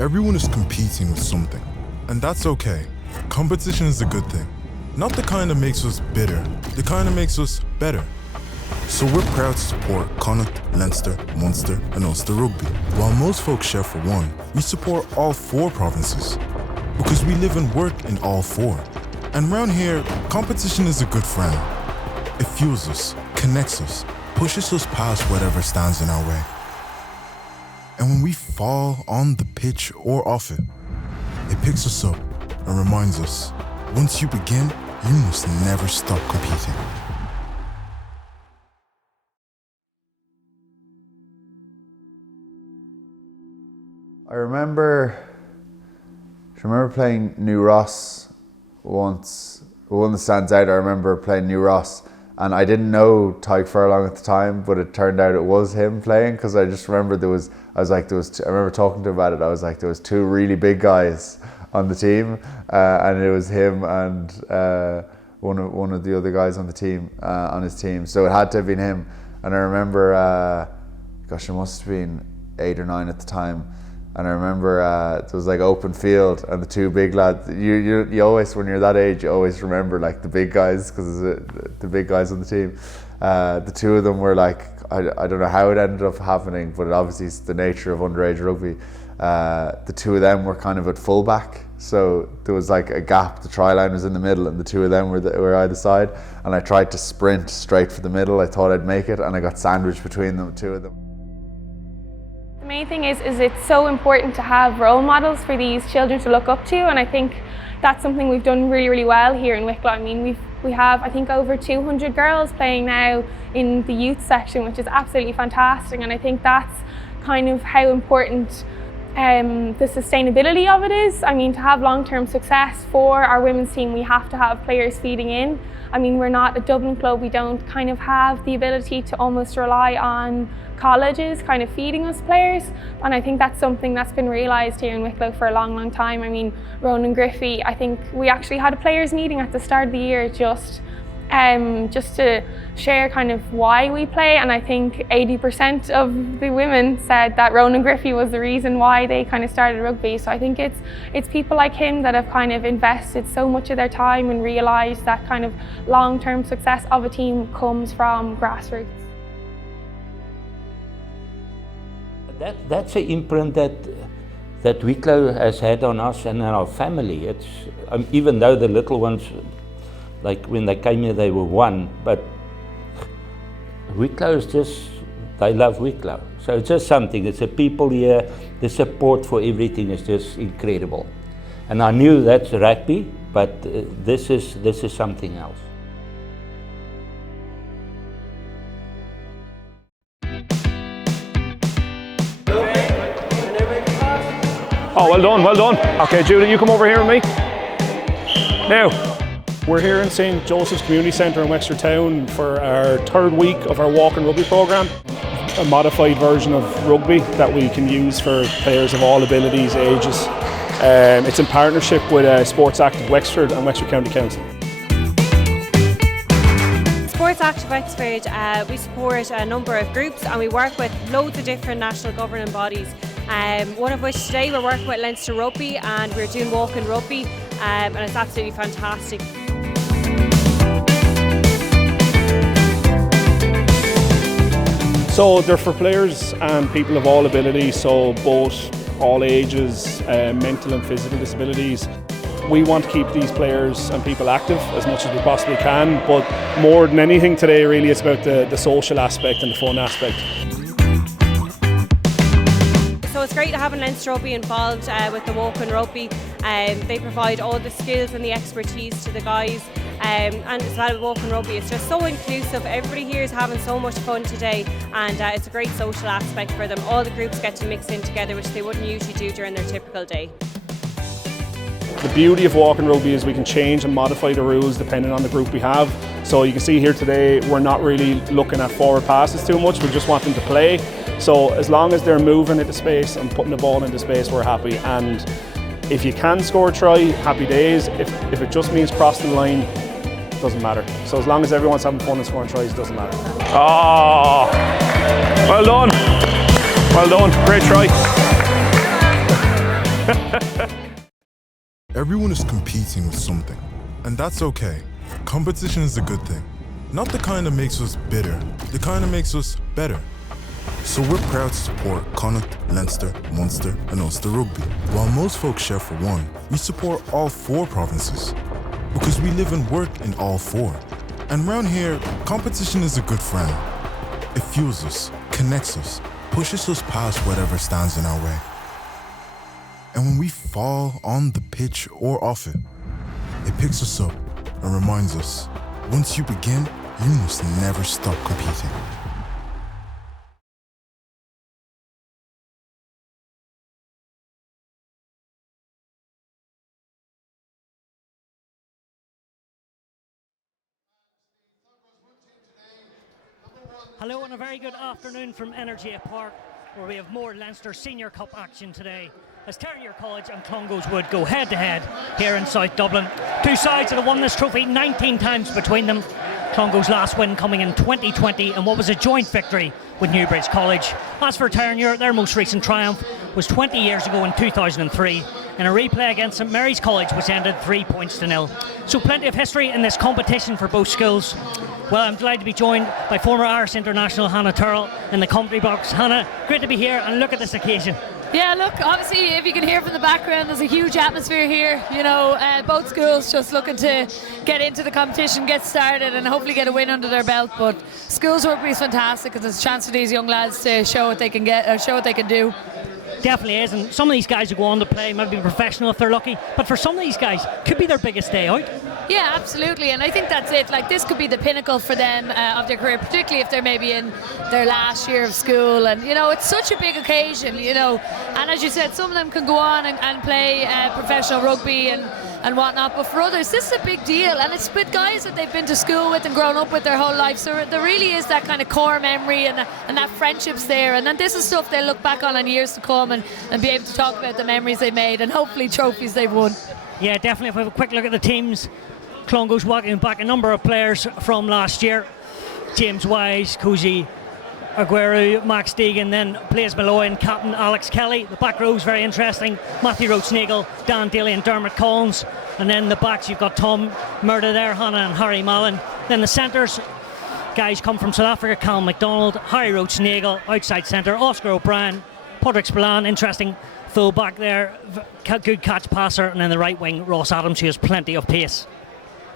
Everyone is competing with something, and that's okay. Competition is a good thing. Not the kind that makes us bitter, the kind that makes us better. So we're proud to support Connacht, Leinster, Munster and Ulster Rugby. While most folks share for one, we support all 4 provinces. Because we live and work in all 4. And round here, competition is a good friend. It fuels us, connects us, pushes us past whatever stands in our way. And when we fall on the pitch or off it, it picks us up and reminds us, once you begin, you must never stop competing. I remember playing New Ross once. One that stands out, I remember playing New Ross, and I didn't know Tyke Furlong at the time, but it turned out it was him playing, because I just remember I remember talking to him about it. I was like, there was 2 really big guys on the team, and it was him and one of the other guys on the team, on his team. So it had to have been him. And I remember, gosh, it must have been 8 or 9 at the time. And I remember it was like open field, and the 2 big lads. You always, when you're that age, you always remember like the big guys, because the big guys on the team. The 2 of them were like, I don't know how it ended up happening, but obviously it's the nature of underage rugby. The 2 of them were kind of at fullback, so there was like a gap. The try line was in the middle, and the 2 of them were either side. And I tried to sprint straight for the middle. I thought I'd make it, and I got sandwiched between them, 2 of them. The main thing is it's so important to have role models for these children to look up to, and I think that's something we've done really, really well here in Wicklow. I mean, we have I think over 200 girls playing now in the youth section, which is absolutely fantastic, and I think that's kind of how important the sustainability of it is. I mean, to have long-term success for our women's team, we have to have players feeding in. I mean, we're not a Dublin club, we don't kind of have the ability to almost rely on colleges kind of feeding us players, and I think that's something that's been realised here in Wicklow for a long, long time. I mean, Ronan Griffey, I think we actually had a players meeting at the start of the year just to share kind of why we play, and I think 80% of the women said that Ronan Griffey was the reason why they kind of started rugby. So I think it's people like him that have kind of invested so much of their time and realised that kind of long-term success of a team comes from grassroots. That's an imprint that Wicklow has had on us and our family. It's even though the little ones, like when they came here, they were 1, but Wicklow is just, they love Wicklow. So it's just something, it's the people here, the support for everything is just incredible. And I knew that's rugby, but this is something else. Oh, well done, well done. Okay, Judith, you come over here with me. Now, we're here in St. Joseph's Community Centre in Wexford Town for our 3rd week of our walk and rugby programme. A modified version of rugby that we can use for players of all abilities, ages. It's in partnership with Sports Active Wexford and Wexford County Council. Sports Active Wexford, we support a number of groups and we work with loads of different national governing bodies. One of which today we're working with Leinster Rugby and we're doing walk and rugby, and it's absolutely fantastic. So they're for players and people of all abilities, so both all ages, mental and physical disabilities. We want to keep these players and people active as much as we possibly can, but more than anything today really it's about the social aspect and the fun aspect. So it's great to have Leinster Rugby involved with the walk and rugby. They provide all the skills and the expertise to the guys, and it's about walk and rugby. It's just so inclusive. Everybody here is having so much fun today, and it's a great social aspect for them. All the groups get to mix in together, which they wouldn't usually do during their typical day. The beauty of walk and rugby is we can change and modify the rules depending on the group we have. So you can see here today we're not really looking at forward passes too much, we just want them to play. So as long as they're moving into space and putting the ball into space, we're happy. And if you can score a try, happy days. If it just means crossing the line, it doesn't matter. So as long as everyone's having fun and scoring tries, it doesn't matter. Oh, well done. Well done, great try. Everyone is competing with something, and that's okay. Competition is a good thing. Not the kind that makes us bitter, the kind that makes us better. So we're proud to support Connacht, Leinster, Munster and Ulster Rugby. While most folks share for one, we support all 4 provinces. Because we live and work in all 4. And round here, competition is a good friend. It fuels us, connects us, pushes us past whatever stands in our way. And when we fall on the pitch or off it, it picks us up and reminds us, once you begin, you must never stop competing. Hello and a very good afternoon from Energy Park, where we have more Leinster Senior Cup action today, as Terenure College and Clongowes would go head to head here in South Dublin. 2 sides that have won this trophy 19 times between them. Clongowes' last win coming in 2020 and what was a joint victory with Newbridge College. As for Terenure, their most recent triumph was 20 years ago in 2003 in a replay against St Mary's College, which ended 3 points to 0. So plenty of history in this competition for both schools. Well, I'm delighted to be joined by former Irish international Hannah Tyrell in the commentary box. Hannah, great to be here, and look at this occasion. Yeah, look, obviously, if you can hear from the background, there's a huge atmosphere here. You know, both schools just looking to get into the competition, get started, and hopefully get a win under their belt. But schools rugby is fantastic, because it's a chance for these young lads to show what they can get, or show what they can do. Definitely is, and some of these guys will go on to play, maybe professional if they're lucky, but for some of these guys, could be their biggest day out. Yeah, absolutely, and I think that's it. Like, this could be the pinnacle for them of their career, particularly if they're maybe in their last year of school. And, you know, it's such a big occasion, you know, and as you said, some of them can go on and play professional rugby and whatnot, but for others, this is a big deal, and it's with guys that they've been to school with and grown up with their whole life, so there really is that kind of core memory and that friendship's there, and then this is stuff they'll look back on in years to come and be able to talk about the memories they've made and hopefully trophies they've won. Yeah, definitely. If we have a quick look at the teams, Clongowes walking back a number of players from last year. James Wise, Cousy, Aguero, Max Deegan, then Blaise Malloy and captain Alex Kelly. The back row is very interesting. Matthew Roach-Nagle, Dan Daly and Dermot Collins. And then the backs, you've got Tom Murda there, Hannah and Harry Mallon. Then the centres, guys come from South Africa, Callum MacDonald, Harry Roach-Nagle, outside centre, Oscar O'Brien, Padraig Spillane, interesting full back there, good catch passer, and then the right wing, Ross Adams, who has plenty of pace.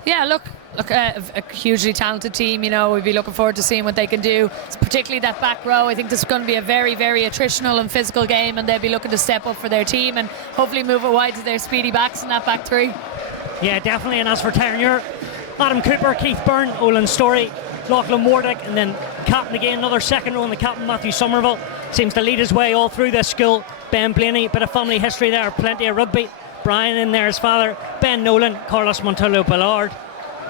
Yeah, look, a hugely talented team. You know, we'd be looking forward to seeing what they can do. It's particularly that back row. I think this is going to be a very, very attritional and physical game, and they'll be looking to step up for their team and hopefully move it wide to their speedy backs in that back three. Yeah, definitely. And as for Terenure, Adam Cooper, Keith Byrne, Olin Story, Lachlan Wardick, and then captain again, another second row, and the captain Matthew Somerville seems to lead his way all through this school. Ben Blaney, bit of family history there, plenty of rugby. Brian in there, his father, Ben Nolan, Carlos Montalvo Ballard,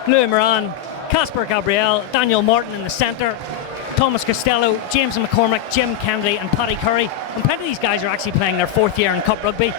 Louis Moran, Casper Gabriel, Daniel Martin in the centre, Thomas Costello, James McCormick, Jim Kennedy and Paddy Curry. And plenty of these guys are actually playing their 4th year in Cup Rugby.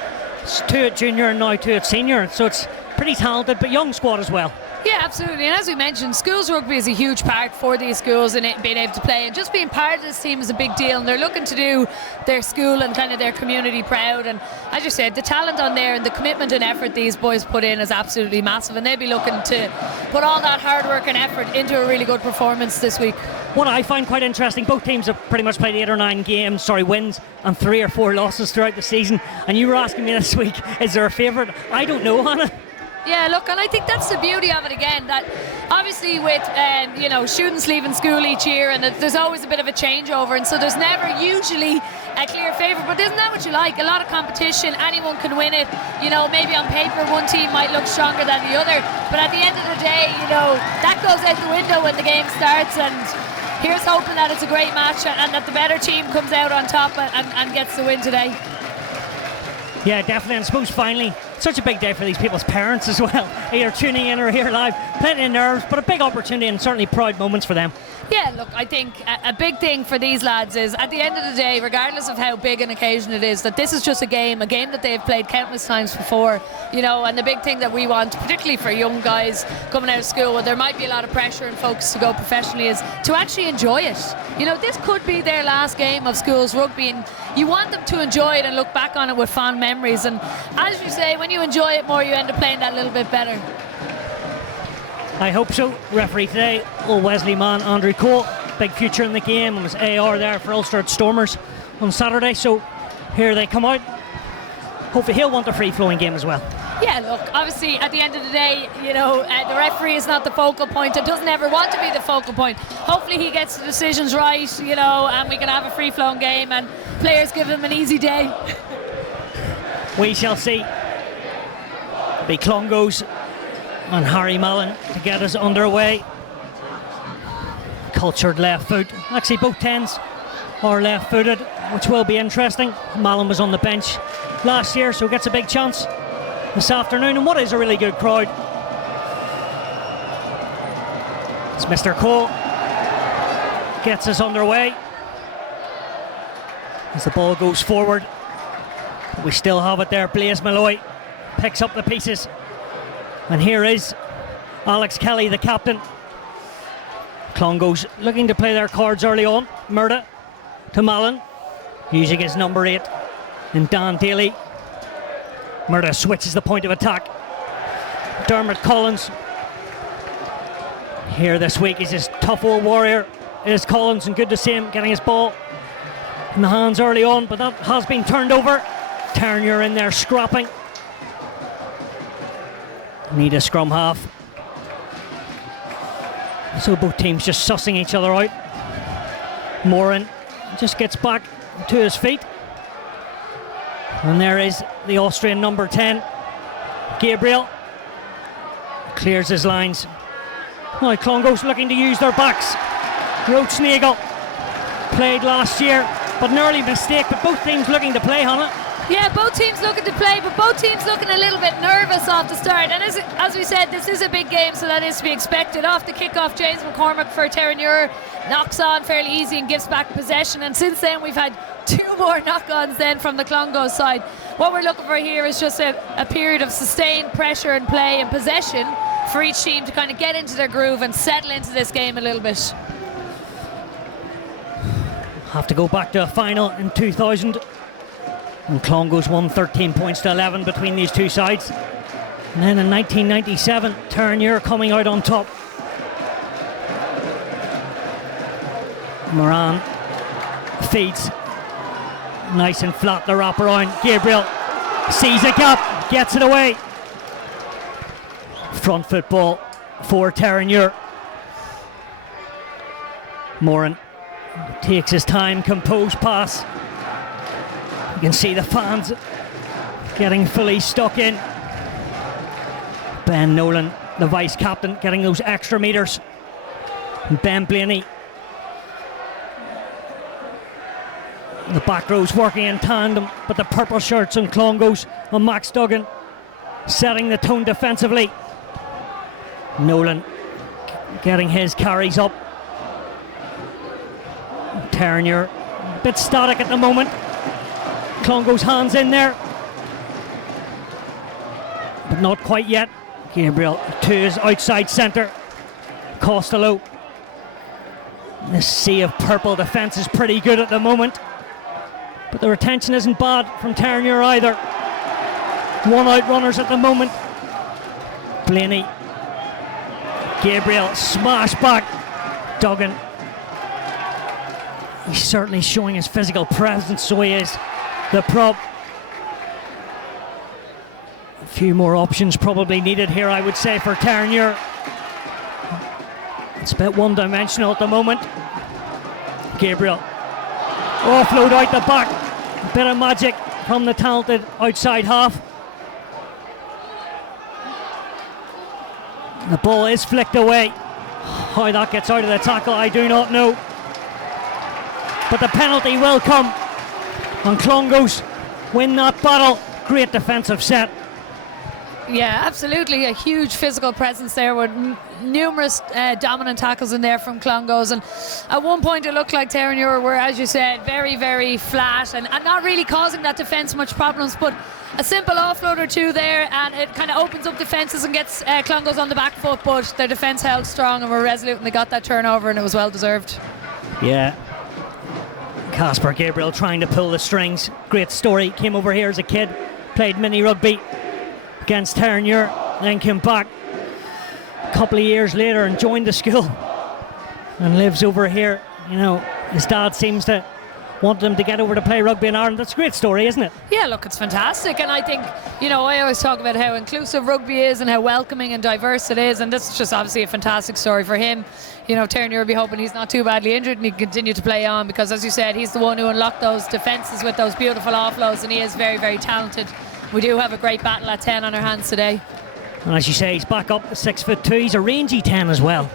It's 2 at junior and now 2 at senior, so it's pretty talented but young squad as well. Yeah, absolutely, and as we mentioned, schools rugby is a huge part for these schools and being able to play, and just being part of this team is a big deal, and they're looking to do their school and kind of their community proud. And as you said, the talent on there and the commitment and effort these boys put in is absolutely massive, and they'll be looking to put all that hard work and effort into a really good performance this week. What I find quite interesting, both teams have pretty much played 8 or 9 wins and 3 or 4 losses throughout the season, and you were asking me this week, is there a favourite? I don't know, Hannah. Yeah, look, and I think that's the beauty of it again, that obviously with you know, students leaving school each year, and there's always a bit of a changeover, and so there's never usually a clear favourite, but isn't that what you like? A lot of competition, anyone can win it. You know, maybe on paper one team might look stronger than the other, but at the end of the day, you know, that goes out the window when the game starts, and here's hoping that it's a great match and that the better team comes out on top and gets the win today. Yeah, definitely, and I suppose finally, such a big day for these people's parents as well, either tuning in or here live. plenty of nerves, but a big opportunity and certainly proud moments for them. Yeah, look, I think a big thing for these lads is, at the end of the day, regardless of how big an occasion it is, that this is just a game that they've played countless times before, you know, and the big thing that we want, particularly for young guys coming out of school where there might be a lot of pressure and focus to go professionally, is to actually enjoy it. You know, this could be their last game of schools rugby, and you want them to enjoy it and look back on it with fond memories. And as you say, when you enjoy it more, you end up playing that little bit better. I hope so. Referee today, old Wesley man, Andrew Cole. Big future in the game, and was AR there for Ulster Stormers on Saturday. So here they come out. Hopefully he'll want a free-flowing game as well. Yeah, look, obviously at the end of the day, you know, the referee is not the focal point and doesn't ever want to be the focal point. Hopefully he gets the decisions right, you know, and we can have a free-flowing game and players give him an easy day. We shall see. Be Clongowes and Harry Mallon to get us underway. Cultured left foot. Actually, both 10s are left footed, which will be interesting. Mallon was on the bench last year, so gets a big chance this afternoon. And what is a really good crowd. It's Mr. Cole. Gets us underway. As the ball goes forward, we still have it there. Blaise Malloy picks up the pieces. And here is Alex Kelly, the captain. Clongowes looking to play their cards early on. Murda to Mallon, using his number 8 and Dan Daly. Murda switches the point of attack. Dermot Collins here this week. He's this tough old warrior. It is Collins, and good to see him getting his ball in the hands early on, but that has been turned over. Terenure in there scrapping. Need a scrum half. So both teams just sussing each other out. Moran just gets back to his feet. And there is the Austrian number 10, Gabriel. Clears his lines. Now Clongowes looking to use their backs. Roachnagel played last year, but an early mistake, but both teams looking to play, Hannah. Yeah, both teams looking to play, but both teams looking a little bit nervous off the start. And as we said, this is a big game, so that is to be expected. Off the kick-off, James McCormick for Terenure knocks on fairly easy and gives back possession. And since then, we've had 2 more knock-ons then from the Clongowes side. What we're looking for here is just a period of sustained pressure and play and possession for each team to kind of get into their groove and settle into this game a little bit. Have to go back to a final in 2000. And Clongowes won 13 points to 11 between these two sides. And then in 1997, Terenure coming out on top. Moran feeds. Nice and flat the wraparound. Gabriel sees a gap, gets it away. Front football for Terenure. Moran takes his time, composed pass. You can see the fans getting fully stuck in. Ben Nolan, the vice captain, getting those extra metres. And Ben Blaney. The back row's working in tandem, but the purple shirts and Clongowes and Max Duggan setting the tone defensively. Nolan getting his carries up. Terenure a bit static at the moment. Clongowes hands in there, but not quite yet. Gabriel to his outside centre. Costello. This sea of purple defence is pretty good at the moment, but the retention isn't bad from Terenure either. 1 out runners at the moment. Blaney. Gabriel smash back. Duggan. He's certainly showing his physical presence, so he is. The prop. A few more options probably needed here, I would say, for Terenure. It's a bit one-dimensional at the moment. Gabriel. Offload out the back. A bit of magic from the talented outside half. The ball is flicked away. How that gets out of the tackle, I do not know. But the penalty will come. And Clongowes win that battle. Great defensive set. Yeah, absolutely. A huge physical presence there with numerous dominant tackles in there from Clongowes. And at one point it looked like Terenure were, as you said, very, very flat and not really causing that defence much problems. But a simple offload or two there and it kind of opens up defences and gets Clongowes on the back foot. But their defence held strong and were resolute and they got that turnover and it was well deserved. Yeah. Casper Gabriel trying to pull the strings. Great story. Came over here as a kid, played mini rugby against Terenure, then came back a couple of years later and joined the school and lives over here. You know, his dad seems to want them to get over to play rugby in Ireland. That's a great story, isn't it? Yeah, look, it's fantastic. And I think, you know, I always talk about how inclusive rugby is and how welcoming and diverse it is. And this is just obviously a fantastic story for him. You know, Terenure will be hoping he's not too badly injured and he can continue to play on because, as you said, he's the one who unlocked those defences with those beautiful offloads and he is very, very talented. We do have a great battle at 10 on our hands today. And as you say, he's back up to 6'2". He's a rangy 10 as well.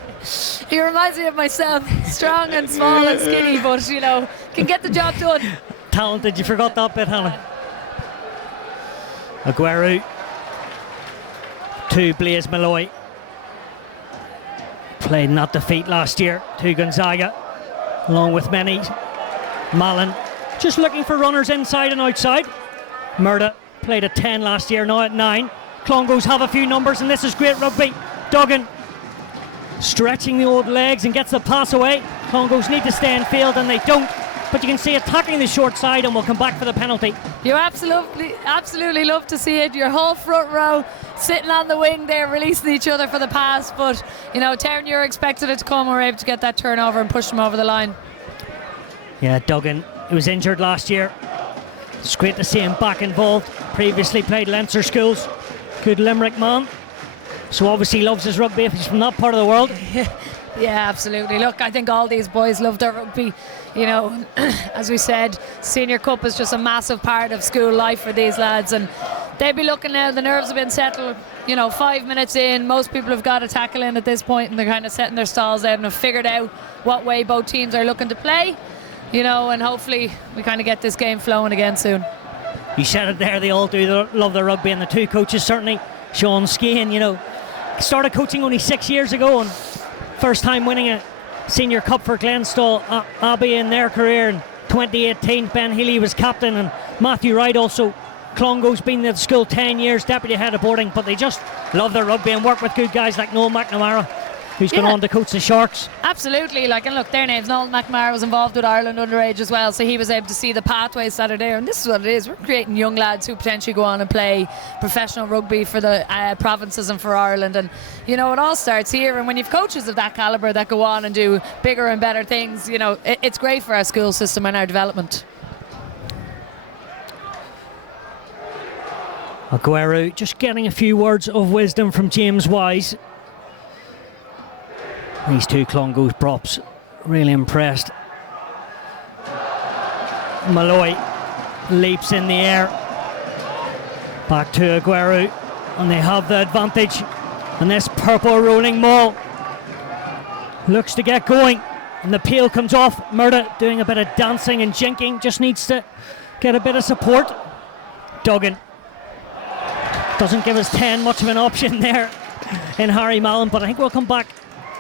He reminds me of myself, strong and small and skinny, but, you know, can get the job done. Talented, you forgot that bit, Hannah. Aguero to Blaise Malloy. Played in that defeat last year to Gonzaga, along with many. Malin just looking for runners inside and outside. Murda played at 10 last year, now at 9. Clongowes have a few numbers and this is great rugby. Duggan stretching the old legs and gets the pass away. Clongowes need to stay in field and they don't, but you can see attacking the short side and will come back for the penalty. You absolutely love to see it. Your whole front row sitting on the wing there releasing each other for the pass, but you know, Terenure expected it to come and were able to get that turnover and push them over the line. Yeah, Duggan, he was injured last year. It's great to see him back involved. Previously played Leinster schools. Good Limerick man. So obviously loves his rugby if he's from that part of the world. Yeah, absolutely. Look, I think all these boys love their rugby. You know, as we said, Senior Cup is just a massive part of school life for these lads, and they'll be looking now, the nerves have been settled. You know, 5 minutes in, most people have got a tackle in at this point and they're kind of setting their stalls out and have figured out what way both teams are looking to play. You know, and hopefully we kind of get this game flowing again soon. You said it there, they all do love their rugby, and the two coaches certainly. Sean Skane, you know, started coaching only 6 years ago and first time winning a Senior Cup for Glenstall Abbey in their career in 2018. Ben Healy was captain and Matthew Wright also. Clongowes been at the school 10 years, deputy head of boarding, but they just love their rugby and work with good guys like Noel McNamara, who's gone on to coach the Sharks. Absolutely, like, and look, their names, Noel McNamara was involved with Ireland underage as well, so he was able to see the pathways that are there, and this is what it is, we're creating young lads who potentially go on and play professional rugby for the provinces and for Ireland, and you know, it all starts here, and when you've coaches of that calibre that go on and do bigger and better things, you know, it's great for our school system and our development. Aguero just getting a few words of wisdom from James Wise. These two Clongowes props, really impressed. Malloy leaps in the air. Back to Aguero, and they have the advantage. And this purple rolling maul looks to get going, and the peel comes off. Murda doing a bit of dancing and jinking, just needs to get a bit of support. Duggan doesn't give us 10 much of an option there in Harry Mallon, but I think we'll come back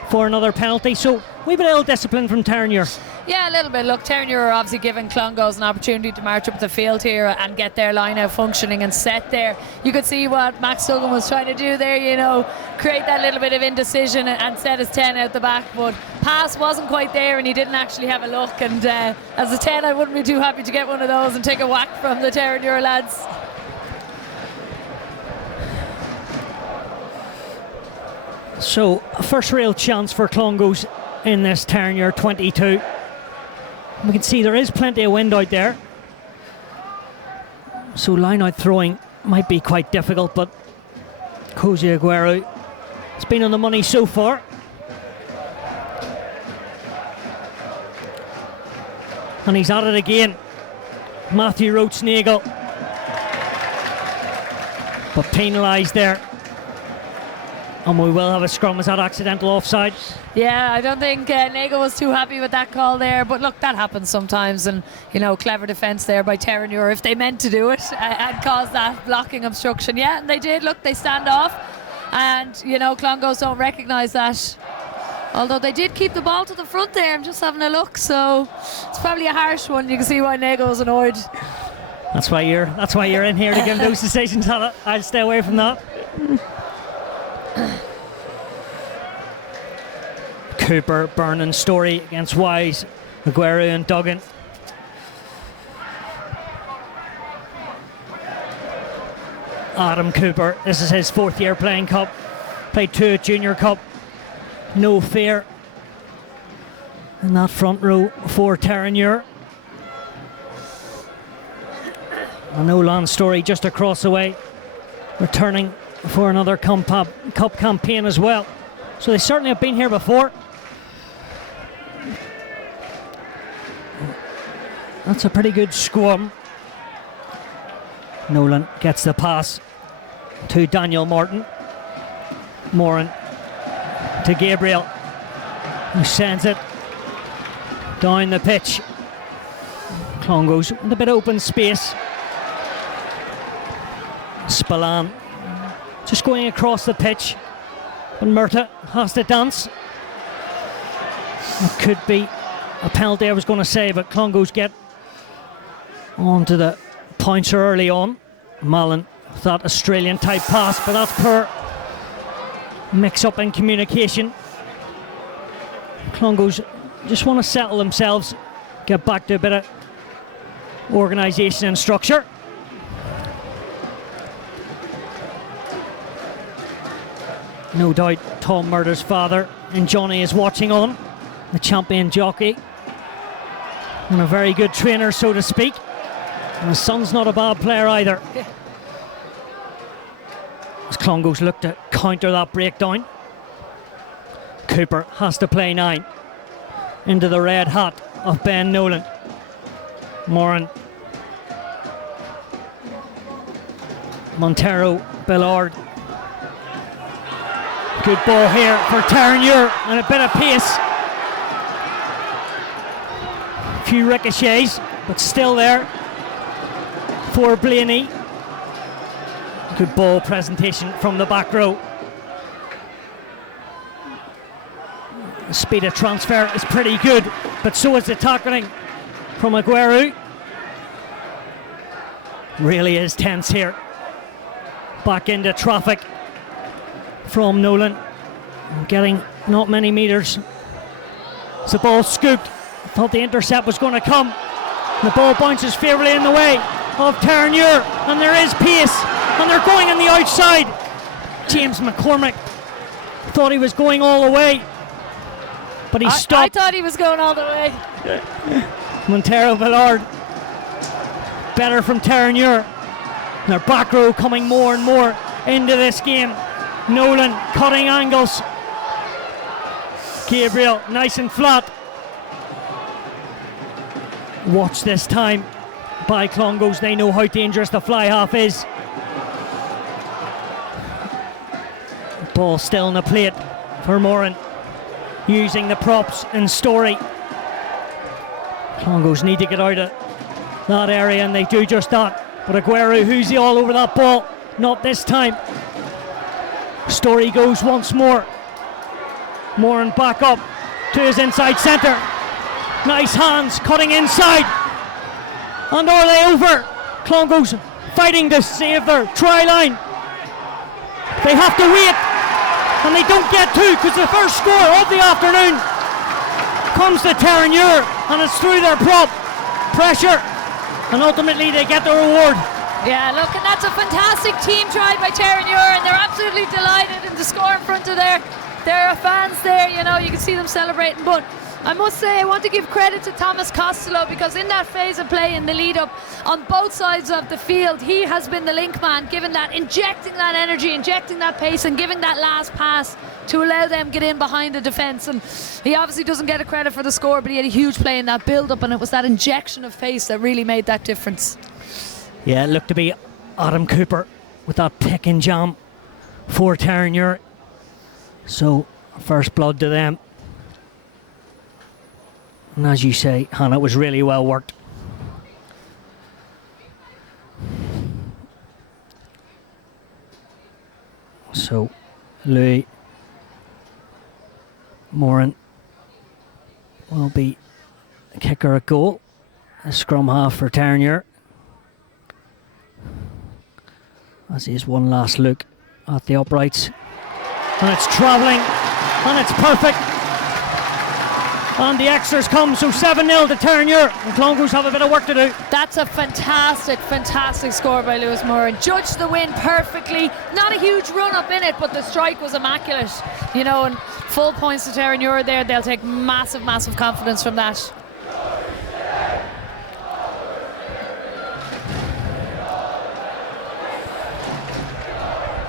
for another penalty. So we've a little discipline from Terenure. Yeah, a little bit. Look, Terenure are obviously giving Clongowes an opportunity to march up the field here and get their line out functioning and set there. You could see what Max Duggan was trying to do there, you know, create that little bit of indecision and set his 10 out the back, but pass wasn't quite there and he didn't actually have a look, and as a 10 I wouldn't be too happy to get one of those and take a whack from the Terenure lads. So, first real chance for Clongowes in this Terenure 22. We can see there is plenty of wind out there, so line out throwing might be quite difficult, but Cozy Aguero has been on the money so far. And he's at it again. Matthew Roach-Nagel, but penalised there. And we will have a scrum. Is that accidental offside? Yeah, I don't think Nagle was too happy with that call there, but look, that happens sometimes, and you know, clever defence there by Terenure if they meant to do it and cause that blocking obstruction. Yeah, and they did. Look, they stand off, and you know, Clongowes don't recognise that. Although they did keep the ball to the front there. I'm just having a look, so it's probably a harsh one. You can see why Nagle was annoyed. That's why you're in here to give those decisions. I'll stay away from that. Cooper, Byrne, Story against Wise, Aguero and Duggan. Adam Cooper, this is his 4th year playing cup. Played 2 at Junior Cup. No fear in that front row for Terenure. And Olan Story just across the way, returning for another cup campaign as well. So they certainly have been here before. That's a pretty good scrum. Nolan gets the pass to Daniel Martin. Moran to Gabriel, who sends it down the pitch. Clongowes with a bit of open space. Spillane just going across the pitch, but Murtagh has to dance. It could be a penalty, I was going to say, but Clongowes get onto the pointer early on. Mallon with that Australian type pass, but that's poor mix up in communication. Clongowes just want to settle themselves, get back to a bit of organisation and structure. No doubt Tom Murtagh's father and Johnny is watching on, the champion jockey and a very good trainer, so to speak, and his son's not a bad player either. As Clongowes look to counter that breakdown. Cooper has to play 9 into the red hat of Ben Nolan. Moran, Montero, Billard. Good ball here for Terenure and a bit of pace. A few ricochets, but still there for Blaney. Good ball presentation from the back row. The speed of transfer is pretty good, but so is the tackling from Aguero. Really is tense here. Back into traffic from Nolan. Getting not many metres. As the ball scooped. Thought the intercept was going to come. The ball bounces favourably in the way of Terenure, and there is pace, and they're going on the outside. James McCormick thought he was going all the way, but he stopped. I thought he was going all the way. Montero Villard, better from Terenure. Their back row coming more and more into this game. Nolan cutting angles. Gabriel nice and flat. Watch this time by Clongowes. They know how dangerous the fly half is. Ball still in the plate for Moran, using the props in Story. Clongowes need to get out of that area, and they do just that. But Aguero, who's he all over that ball? Not this time. Story goes once more. Moran back up to his inside centre. Nice hands, cutting inside. And are they over? Clongowes fighting to save their try line. They have to wait, and they don't get to, because the first score of the afternoon comes to Terenure, and it's through their prop. Pressure, and ultimately they get the reward. Yeah, look, and that's a fantastic team try by Terenure, and they're absolutely delighted in the score in front of their fans there. You know, you can see them celebrating. But I must say, I want to give credit to Thomas Costello, because in that phase of play in the lead up on both sides of the field, he has been the link man, giving that, injecting that energy, injecting that pace, and giving that last pass to allow them get in behind the defence. And he obviously doesn't get a credit for the score, but he had a huge play in that build up, and it was that injection of pace that really made that difference. Yeah, it looked to be Adam Cooper with that pick and jam for Terenure. So, first blood to them. And as you say, Hannah, it was really well worked. So, Louis Moran will be a kicker at goal. A scrum half for Terenure. As is one last look at the uprights. And it's travelling, and it's perfect. And the extras come, so 7-0 to Terenure, and Clongowes have a bit of work to do. That's a fantastic, fantastic score by Lewis Moran. Judged the win perfectly. Not a huge run up in it, but the strike was immaculate. You know, and full points to Terenure there. They'll take massive, massive confidence from that.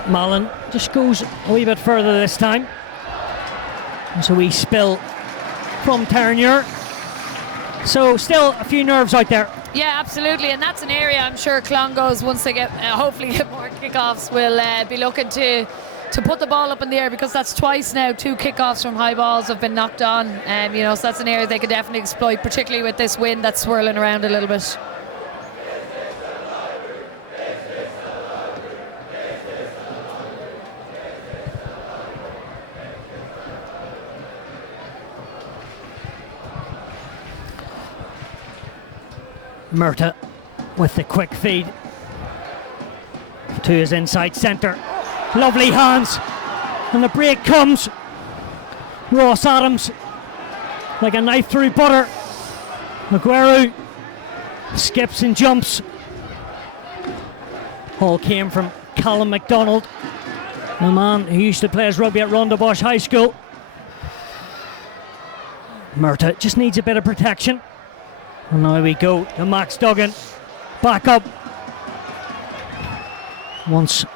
Malin just goes a wee bit further this time. And so we spill from Terenure. So still a few nerves out there. Yeah, absolutely, and that's an area I'm sure Clongowes, once they get hopefully get more kickoffs, will be looking to put the ball up in the air, because that's twice now 2 kickoffs from high balls have been knocked on. You know, so that's an area they could definitely exploit, particularly with this wind that's swirling around a little bit. Murtagh with the quick feed to his inside centre. Lovely hands, and the break comes. Ross Adams like a knife through butter. Aguero skips and jumps. All came from Callum MacDonald, a man who used to play as rugby at Rondebosch High School. Murtagh just needs a bit of protection. And now we go to Max Duggan. Back up. Wants a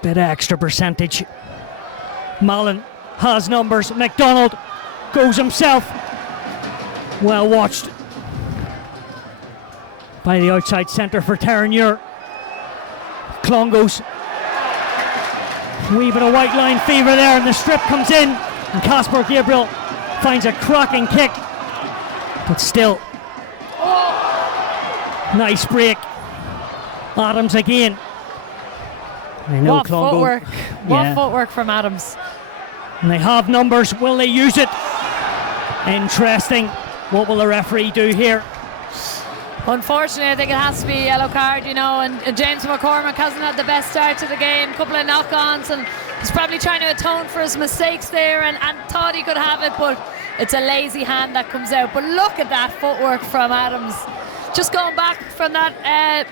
bit of extra percentage. Malin has numbers. MacDonald goes himself. Well watched by the outside centre for Terenure. Clongowes. Wee bit of white line fever there, and the strip comes in. And Casper Gabriel finds a cracking kick. But still, nice break. Adams again. I know what footwork. What footwork from Adams. And they have numbers. Will they use it? Interesting. What will the referee do here? Unfortunately, I think it has to be a yellow card, you know, and James McCormack hasn't had the best start to the game. A couple of knock-ons, and he's probably trying to atone for his mistakes there, and thought he could have it, but it's a lazy hand that comes out. But look at that footwork from Adams. Just going back from that,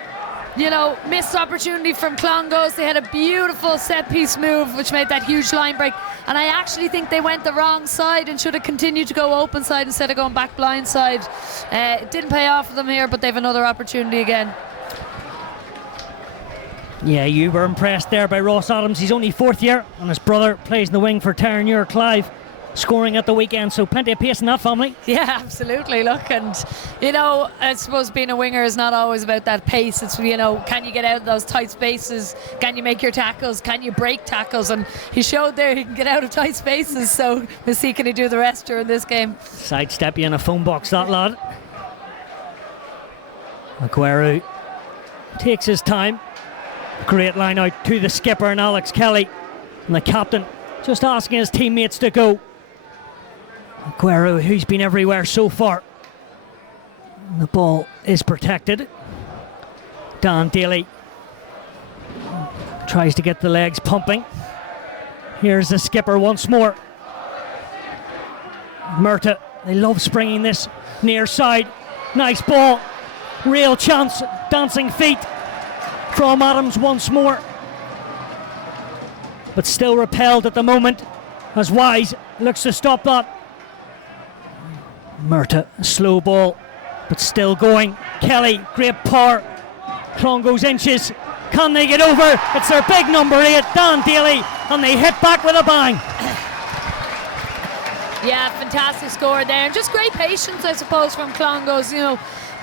missed opportunity from Clongowes. They had a beautiful set-piece move, which made that huge line break. And I actually think they went the wrong side and should have continued to go open side instead of going back blind side. It didn't pay off for them here, but they have another opportunity again. Yeah, you were impressed there by Ross Adams. He's only 4th year, and his brother plays in the wing for Terenure, Clive, scoring at the weekend, so plenty of pace in that family. Yeah, absolutely. Look, and I suppose being a winger is not always about that pace. It's, can you get out of those tight spaces? Can you make your tackles? Can you break tackles? And he showed there he can get out of tight spaces, so we'll see can he do the rest during this game. Sidestep you in a phone box, that lad. Aguero takes his time. Great line out to the skipper and Alex Kelly, and the captain just asking his teammates to go. Aguero, who's been everywhere so far. The ball is protected. Dan Daly tries to get the legs pumping. Here's the skipper once more. Murtagh, they love springing this near side. Nice ball. Real chance. Dancing feet from Adams once more. But still repelled at the moment as Wise looks to stop that. Murtagh, slow ball, but still going. Kelly, great power. Clongowes inches. Can they get over? It's their big number 8, Dan Daly, and they hit back with a bang. Yeah, fantastic score there, and just great patience, I suppose, from Clongowes.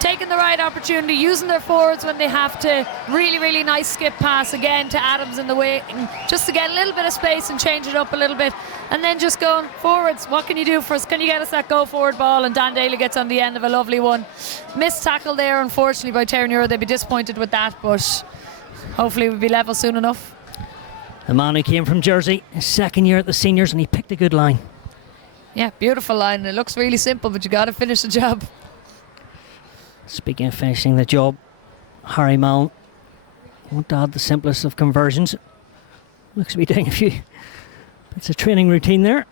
taking the right opportunity, using their forwards when they have to. Really, really nice skip pass again to Adams in the wing, just to get a little bit of space and change it up a little bit. And then just going forwards, what can you do for us? Can you get us that go forward ball? And Dan Daly gets on the end of a lovely one. Missed tackle there, unfortunately, by Terenure. They'd be disappointed with that, but hopefully we'll be level soon enough. The man who came from Jersey, his second year at the seniors, and he picked a good line. Yeah, beautiful line. It looks really simple, but you got to finish the job. Speaking of finishing the job, Harry Mallon won't add the simplest of conversions. Looks to be doing a few bits of training routine there.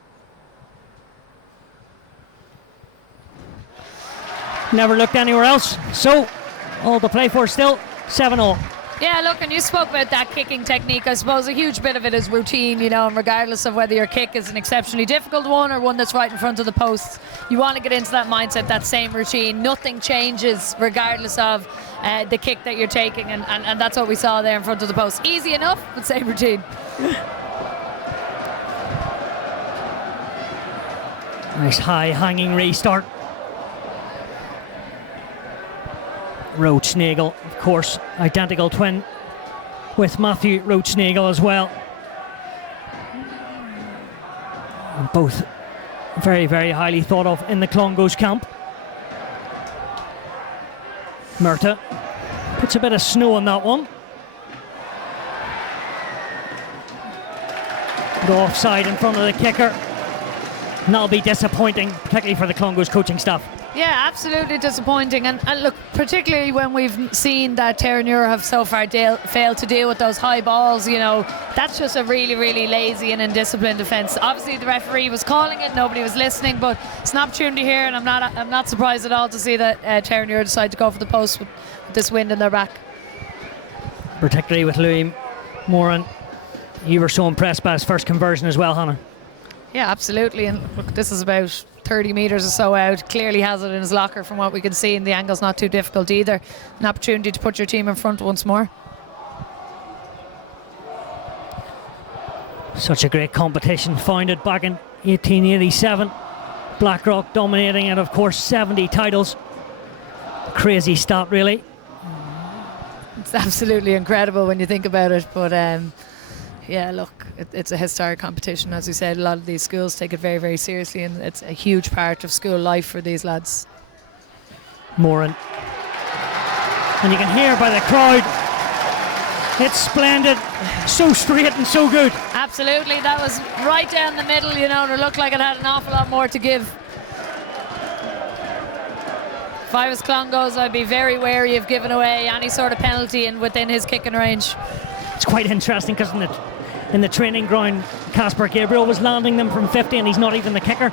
Never looked anywhere else. So, all to play for still, 7-all. Yeah, look, and you spoke about that kicking technique. I suppose a huge bit of it is routine, you know, and regardless of whether your kick is an exceptionally difficult one or one that's right in front of the posts, you want to get into that mindset, that same routine. Nothing changes regardless of the kick that you're taking, and that's what we saw there in front of the post. Easy enough, but same routine. Nice high hanging restart. Roach-Nagel, of course, identical twin with Matthew Roach-Nagel as well. And both very, very highly thought of in the Clongowes camp. Murtagh puts a bit of snow on that one. Go offside in front of the kicker. And that'll be disappointing, particularly for the Clongowes coaching staff. Yeah, absolutely disappointing. And look, particularly when we've seen that Terenure have so far failed to deal with those high balls, you know, that's just a really, really lazy and undisciplined defence. Obviously, the referee was calling it, nobody was listening, but it's an opportunity here, and I'm not surprised at all to see that Terenure decide to go for the post with this wind in their back. Particularly with Louis Moran. You were so impressed by his first conversion as well, Hannah. Yeah, absolutely. And look, this is about 30 metres or so out. Clearly has it in his locker from what we can see, and the angle's not too difficult either. An opportunity to put your team in front once more. Such a great competition, founded back in 1887. Blackrock dominating it, of course, 70 titles. Crazy stat, really. It's absolutely incredible when you think about it, but yeah, look, it's a historic competition. As we said, a lot of these schools take it very, very seriously, and it's a huge part of school life for these lads. Moran. And you can hear by the crowd, it's splendid, so straight and so good. Absolutely, that was right down the middle, you know, and it looked like it had an awful lot more to give. If I was Clongowes, I'd be very wary of giving away any sort of penalty within his kicking range. It's quite interesting because in the training ground, Casper Gabriel was landing them from 50 and he's not even the kicker.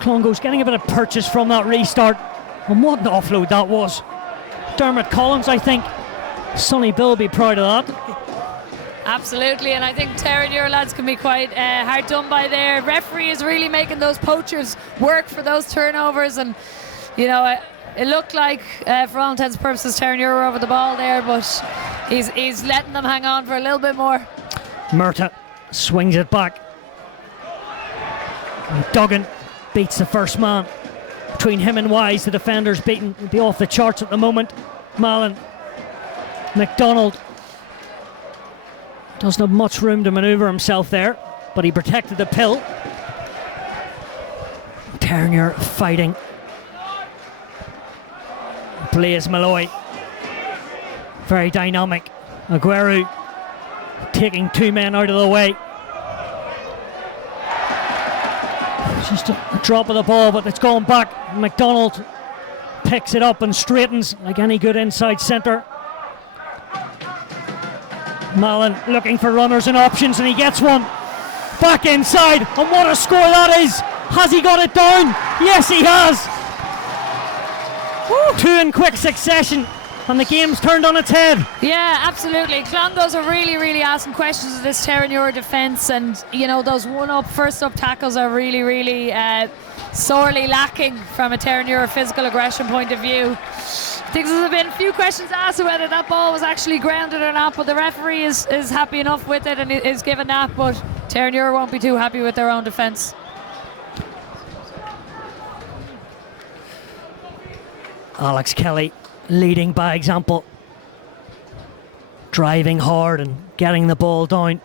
Clongowes getting a bit of purchase from that restart. And what an offload that was. Dermot Collins, I think. Sonny Bill will be proud of that. Absolutely, and I think Terenure lads can be quite hard done by there. Referee is really making those poachers work for those turnovers, and you know, it looked like, for all intents and purposes, Terenure were over the ball there, but he's letting them hang on for a little bit more. Murtagh swings it back. And Duggan beats the first man. Between him and Wise, the defender's beaten. He'll be off the charts at the moment. Mallon. McDonald doesn't have much room to manoeuvre himself there, but he protected the pill. Terenure fighting. Blaise Malloy, very dynamic. Aguero taking two men out of the way. Just a drop of the ball, but it's gone back. McDonald picks it up and straightens like any good inside centre. Mallon looking for runners and options, and he gets one. Back inside, and what a score that is! Has he got it down? Yes, he has! Woo. Two in quick succession, and the game's turned on its head. Yeah, absolutely. Clongowes are really, really asking questions of this Terenure defence, and you know, those first up tackles are really, really sorely lacking from a Terenure physical aggression point of view. I think there's been a few questions asked whether that ball was actually grounded or not, but the referee is happy enough with it and is given that, but Terenure won't be too happy with their own defence. Alex Kelly leading by example, driving hard and getting the ball down.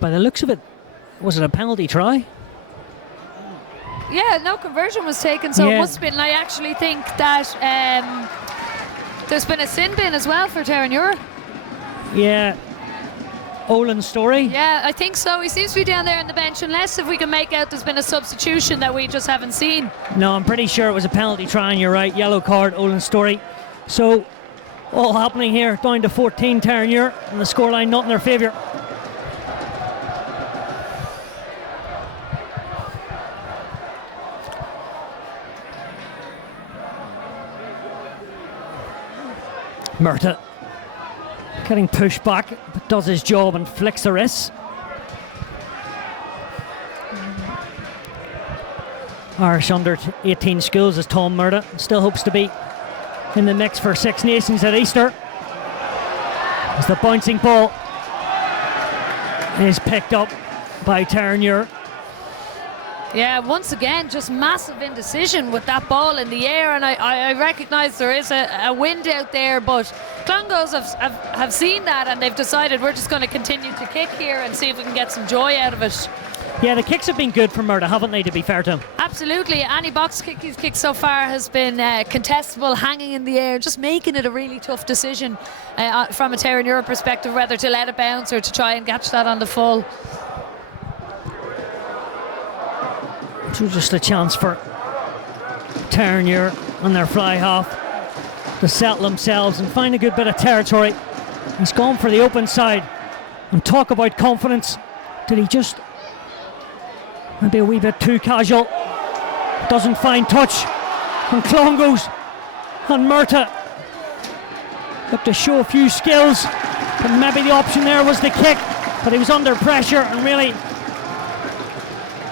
By the looks of it, was it a penalty try? Yeah, no conversion was taken, so it must have been. And I actually think that there's been a sin bin as well for Terenure. Yeah. Olin's story? Yeah, I think so. He seems to be down there on the bench, unless if we can make out there's been a substitution that we just haven't seen. No, I'm pretty sure it was a penalty try, and you're right. Yellow card, Olin's story. So, all happening here, down to 14 Terenure, and the scoreline not in their favour. Murtagh getting pushed back, but does his job and flicks the wrists. Irish under 18 schools as Tom Murtagh still hopes to be in the mix for Six Nations at Easter. As the bouncing ball is picked up by Terenure. Yeah, once again, just massive indecision with that ball in the air, and I recognise there is a wind out there, but Clongowes have seen that, and they've decided we're just going to continue to kick here and see if we can get some joy out of it. Yeah, the kicks have been good for Murtagh, haven't they, to be fair to him? Absolutely. Any box kick he's kicked so far has been contestable, hanging in the air, just making it a really tough decision from a Terenure perspective, whether to let it bounce or to try and catch that on the full. So just a chance for Terenure on their fly half to settle themselves and find a good bit of territory. He's gone for the open side. And talk about confidence. Did he just maybe a wee bit too casual? Doesn't find touch. And Clongowes and Murtagh look to show a few skills. But maybe the option there was the kick. But he was under pressure and really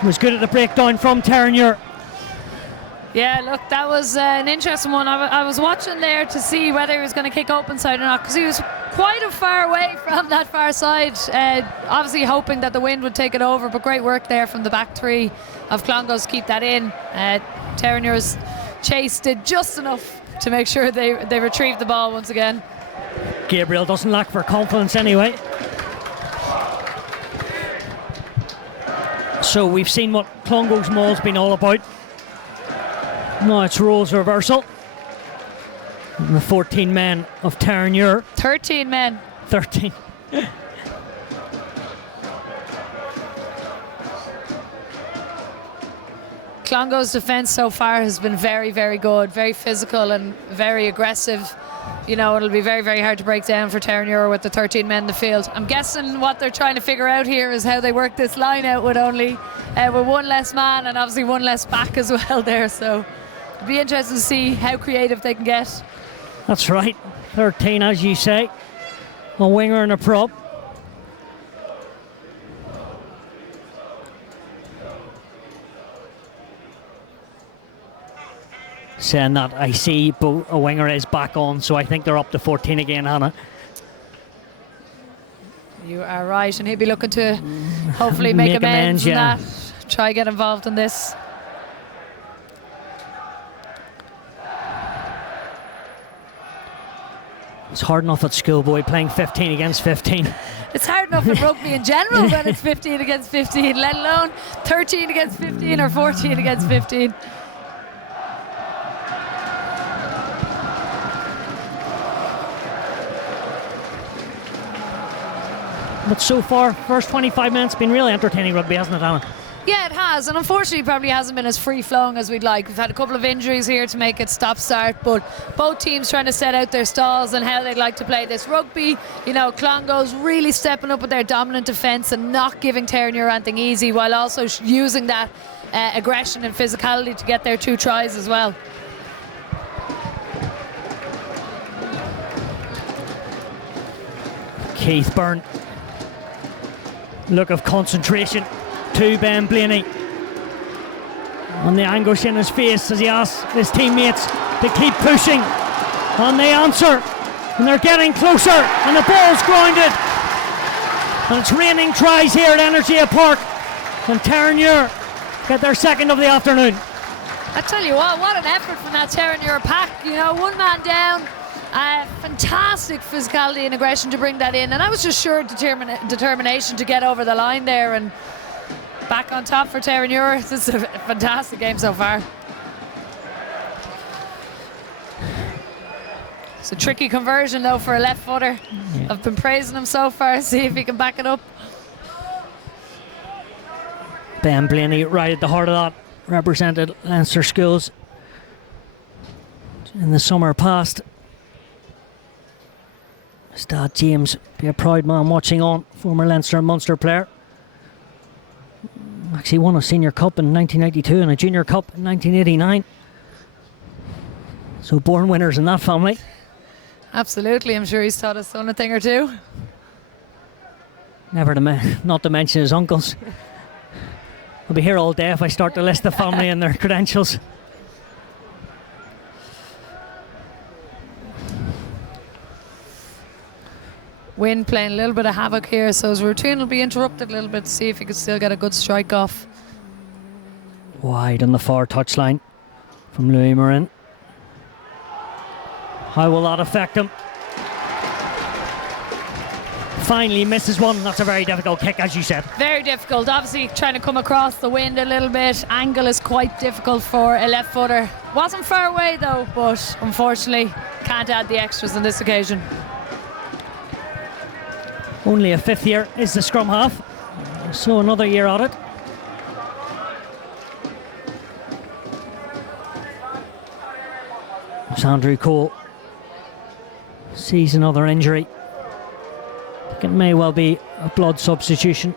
was good at the breakdown from Terenure. Yeah, look, that was an interesting one. I was watching there to see whether he was going to kick open side or not, because he was quite a far away from that far side, obviously hoping that the wind would take it over, but great work there from the back three of Clongowes to keep that in. Terenure's chase did just enough to make sure they retrieved the ball once again. Gabriel doesn't lack for confidence anyway. So we've seen what Clongowes Mall's been all about. Now it's roles reversal. And the 14 men of Terenure. 13 men. 13. Clongowes' defence so far has been very, very good, very physical and very aggressive. You know, it'll be very, very hard to break down for Terenure with the 13 men in the field. I'm guessing what they're trying to figure out here is how they work this line out with only with one less man and obviously one less back as well there. So it'll be interesting to see how creative they can get. That's right, 13 as you say, a winger and a prop. Saying that, I see a winger is back on, so I think they're up to 14 again, Hannah. You are right, and he'll be looking to hopefully make amends in that. Try get involved in this. It's hard enough at schoolboy playing 15 against 15. It's hard enough in rugby in general when it's 15 against 15, let alone 13 against 15 or 14 against 15. But so far, first 25 minutes been really entertaining rugby, hasn't it, Anna? Yeah, it has, and unfortunately probably hasn't been as free-flowing as we'd like. We've had a couple of injuries here to make it stop-start, but both teams trying to set out their stalls and how they'd like to play this rugby. You know, Clongowes really stepping up with their dominant defence and not giving Terenure anything easy, while also using that aggression and physicality to get their 2 tries as well. Keith Byrne. Look of concentration to Ben Blaney. On the anguish in his face as he asks his teammates to keep pushing. And they answer. And they're getting closer. And the ball's grounded. And it's raining tries here at Energy Park. And Terenure get their second of the afternoon. I tell you what an effort from that Terenure pack. You know, one man down. Fantastic physicality and aggression to bring that in, and I was just sure determination to get over the line there, and back on top for Terenure. This is a fantastic game so far. It's a tricky conversion though for a left footer. Yeah. I've been praising him so far. See if he can back it up. Ben Blaney right at the heart of that, represented Leinster schools in the summer past. His dad James, be a proud man watching on, former Leinster and Munster player. Actually won a senior cup in 1992 and a junior cup in 1989. So born winners in that family. Absolutely, I'm sure he's taught his son a thing or two. Not to mention his uncles. I'll be here all day if I start to list the family and their credentials. Wind playing a little bit of havoc here, so his routine will be interrupted a little bit to see if he could still get a good strike off. Wide on the far touchline from Louis Morin. How will that affect him? Finally misses one. That's a very difficult kick, as you said. Very difficult. Obviously trying to come across the wind a little bit. Angle is quite difficult for a left footer. Wasn't far away though, but unfortunately can't add the extras on this occasion. Only a fifth year is the scrum half, so another year at it. As Andrew Cole sees another injury. I think it may well be a blood substitution.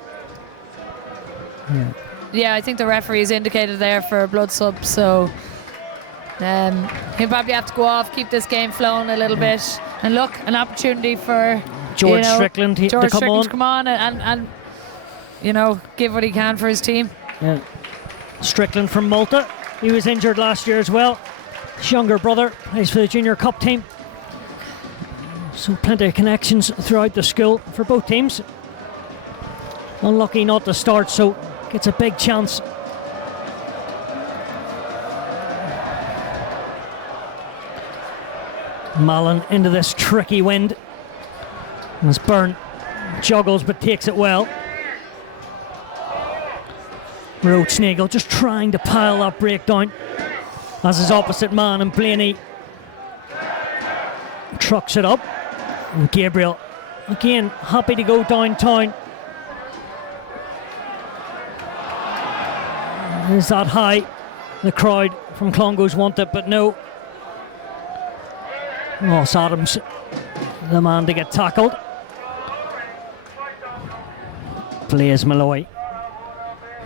Yeah, I think the referee's indicated there for a blood sub, so he'll probably have to go off, keep this game flowing a little bit. And look, an opportunity for George Strickland to come on and you know, give what he can for his team. Yeah. Strickland from Malta, he was injured last year as well. His younger brother plays for the junior cup team. So plenty of connections throughout the school for both teams. Unlucky not to start, so gets a big chance. Mallon into this tricky wind. As Byrne juggles but takes it well. Roach-Nagel just trying to pile that breakdown as his opposite man, and Blaney trucks it up. And Gabriel again happy to go downtown. Is that high? The crowd from Clongowes want it, but no. Ross Adams, the man to get tackled. Blaise Malloy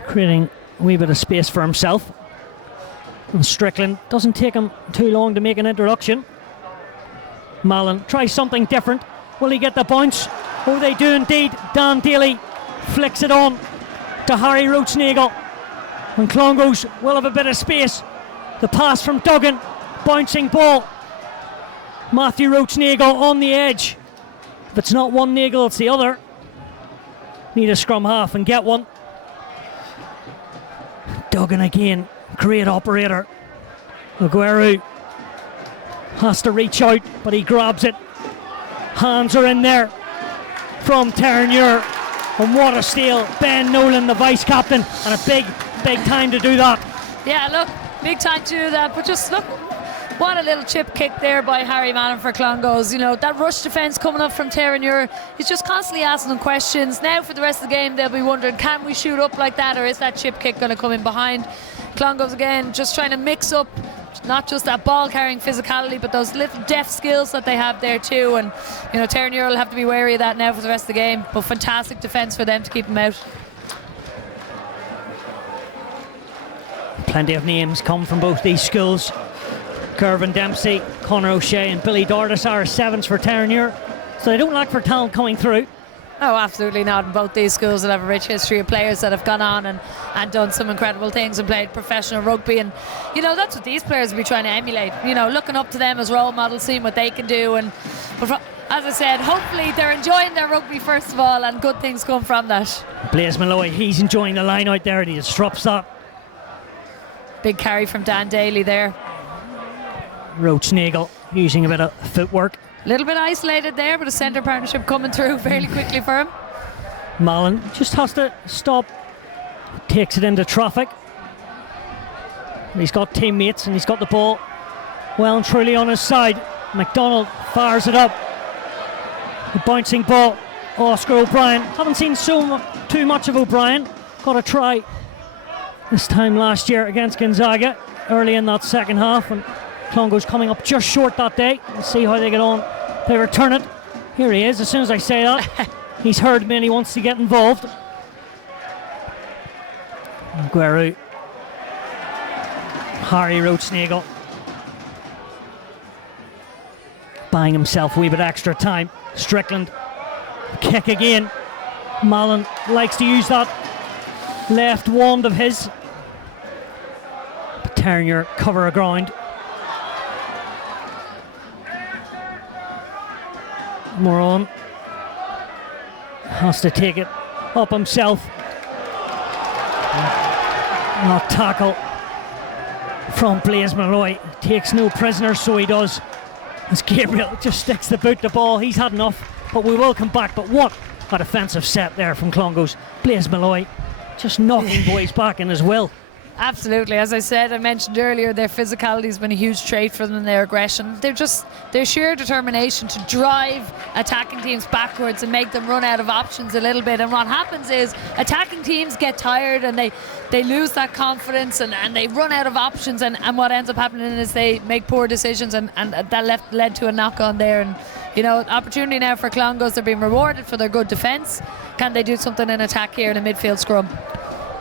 creating a wee bit of space for himself. And Strickland, doesn't take him too long to make an introduction. Mallon tries something different. Will he get the bounce? Oh, they do indeed. Dan Daly flicks it on to Harry Roach-Nagel. And Clongowes will have a bit of space. The pass from Duggan, bouncing ball. Matthew Roach-Nagel on the edge. If it's not one Nagel, it's the other. Need a scrum half and get one. Duggan again, great operator. Aguero has to reach out, but he grabs it. Hands are in there from Terenure. And what a steal. Ben Nolan, the vice captain, and a big time to do that. Yeah, look, big time to do that, but just look, what a little chip kick there by Harry Mallon for Clongowes. You know, that rush defence coming up from Terenure, he's just constantly asking them questions. Now for the rest of the game they'll be wondering, can we shoot up like that, or is that chip kick going to come in behind? Clongowes again just trying to mix up not just that ball carrying physicality, but those little deft skills that they have there too. And you know, Terenure will have to be wary of that now for the rest of the game, but fantastic defence for them to keep him out. Plenty of names come from both these schools. Gervin Dempsey, Conor O'Shea and Billy Dordis are sevens for Terenure, so they don't lack for talent coming through. Oh, absolutely not. Both these schools will have a rich history of players that have gone on and done some incredible things and played professional rugby, and you know, that's what these players will be trying to emulate, you know, looking up to them as role models, seeing what they can do. And but as I said, hopefully they're enjoying their rugby first of all, and good things come from that. Blaise Malloy, he's enjoying the line out there, and he disrupts that. Big carry from Dan Daly there. Roach Nagel using a bit of footwork. A little bit isolated there, but a centre partnership coming through fairly quickly for him. Mallon just has to stop, takes it into traffic. He's got teammates and he's got the ball well and truly on his side. McDonald fires it up. The bouncing ball. Oscar O'Brien. Haven't seen too much of O'Brien. Got a try this time last year against Gonzaga early in that second half, and Clongowes coming up just short that day. We'll see how they get on. They return it. Here he is. As soon as I say that, he's heard me and he wants to get involved. Guerrero. Harry Roach-Nagel buying himself a wee bit extra time. Strickland, kick again. Mallon likes to use that left wand of his. But Terenure cover of ground. Moran has to take it up himself. Not tackle from Blaise Malloy. Takes no prisoners, so he does. As Gabriel just sticks the boot the ball. He's had enough, but we will come back. But what a defensive set there from Clongowes. Blaise Malloy just knocking boys back in as well. Absolutely. As I said, I mentioned earlier, their physicality has been a huge trait for them, and their aggression. Their sheer determination to drive attacking teams backwards and make them run out of options a little bit. And what happens is attacking teams get tired and they lose that confidence and they run out of options. And what ends up happening is they make poor decisions, and that led to a knock-on there. And, you know, opportunity now for Clongowes. They're being rewarded for their good defence. Can they do something in attack here in a midfield scrum?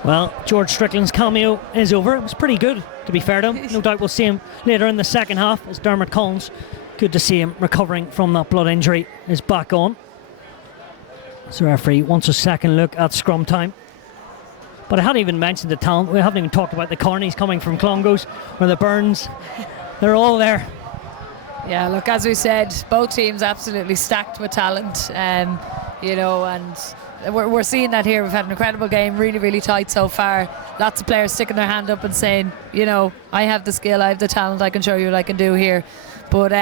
Well, George Strickland's cameo is over. It was pretty good, to be fair to him. No doubt we'll see him later in the second half as Dermot Collins, good to see him recovering from that blood injury, is back on. So referee wants a second look at scrum time. But I hadn't even mentioned the talent. We haven't even talked about the Carneys coming from Clongowes, or the Burns. They're all there. Yeah, look, as we said, both teams absolutely stacked with talent. You know, and we're seeing that here. We've had an incredible game, really, really tight so far. Lots of players sticking their hand up and saying, you know, I have the skill, I have the talent, I can show you what I can do here. But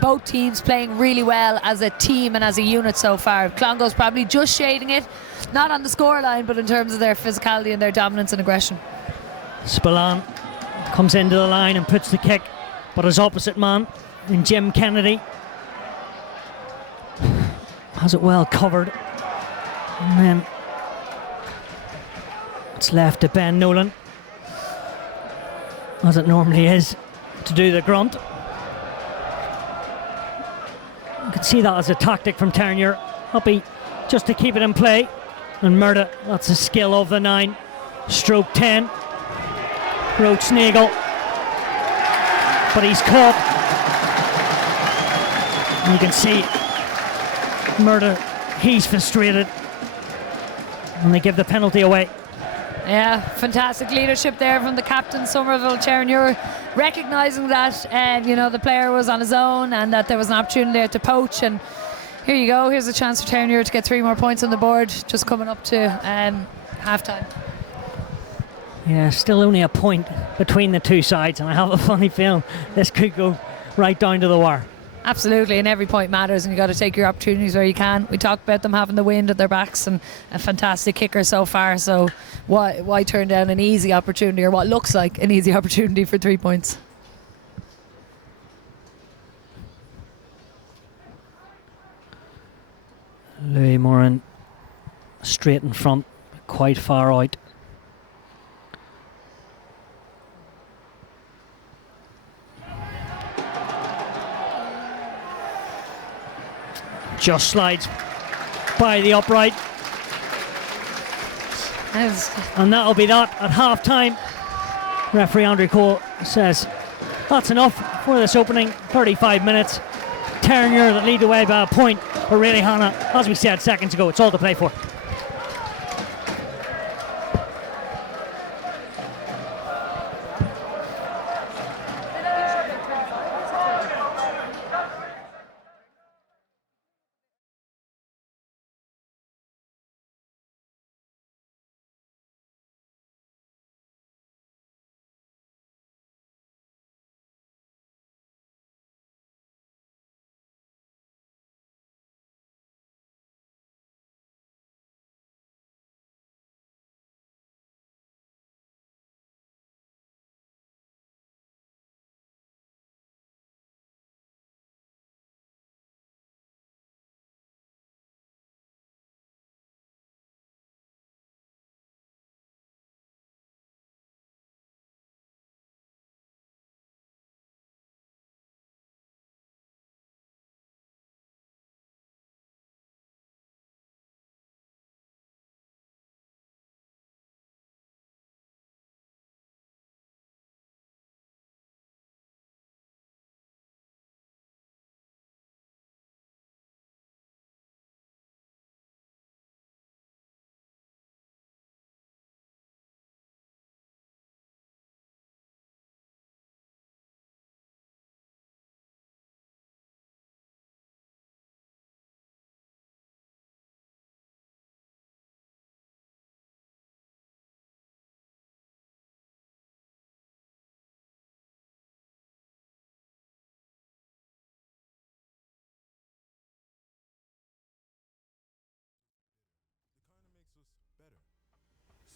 both teams playing really well as a team and as a unit so far. Clongowes probably just shading it, not on the scoreline, but in terms of their physicality and their dominance and aggression. Spillane comes into the line and puts the kick, but his opposite man in Jim Kennedy has it well covered. And then it's left to Ben Nolan, as it normally is, to do the grunt. You can see that as a tactic from Terenure, happy just to keep it in play. And Murda, that's a skill of the 9. Stroke 10. Roach-Nagel, but he's caught. And you can see Murda, he's frustrated, and they give the penalty away. Yeah, fantastic leadership there from the captain, Somerville Terenure, recognising that you know, the player was on his own and that there was an opportunity there to poach. And here you go, here's a chance for Terenure to get 3 more points on the board, just coming up to half time. Yeah, still only a point between the two sides, and I have a funny feeling this could go right down to the wire. Absolutely, and every point matters, and you've got to take your opportunities where you can. We talked about them having the wind at their backs and a fantastic kicker so far, so why turn down an easy opportunity, or what looks like an easy opportunity for 3 points? Louis Moran straight in front, quite far out. Just slides by the upright. And that'll be that at half time. Referee Andrew Cole says that's enough for this opening 35 minutes. Terenure that lead the way by a point, but really, Hannah, as we said seconds ago, it's all to play for.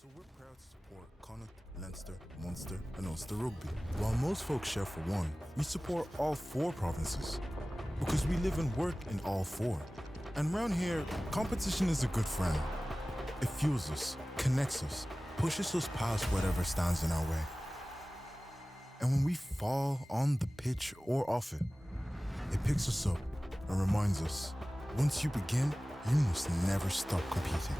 So we're proud to support Connacht, Leinster, Munster and Ulster Rugby. While most folks share for one, we support all 4 provinces because we live and work in all 4. And round here, competition is a good friend. It fuels us, connects us, pushes us past whatever stands in our way. And when we fall on the pitch or off it, it picks us up and reminds us, once you begin, you must never stop competing.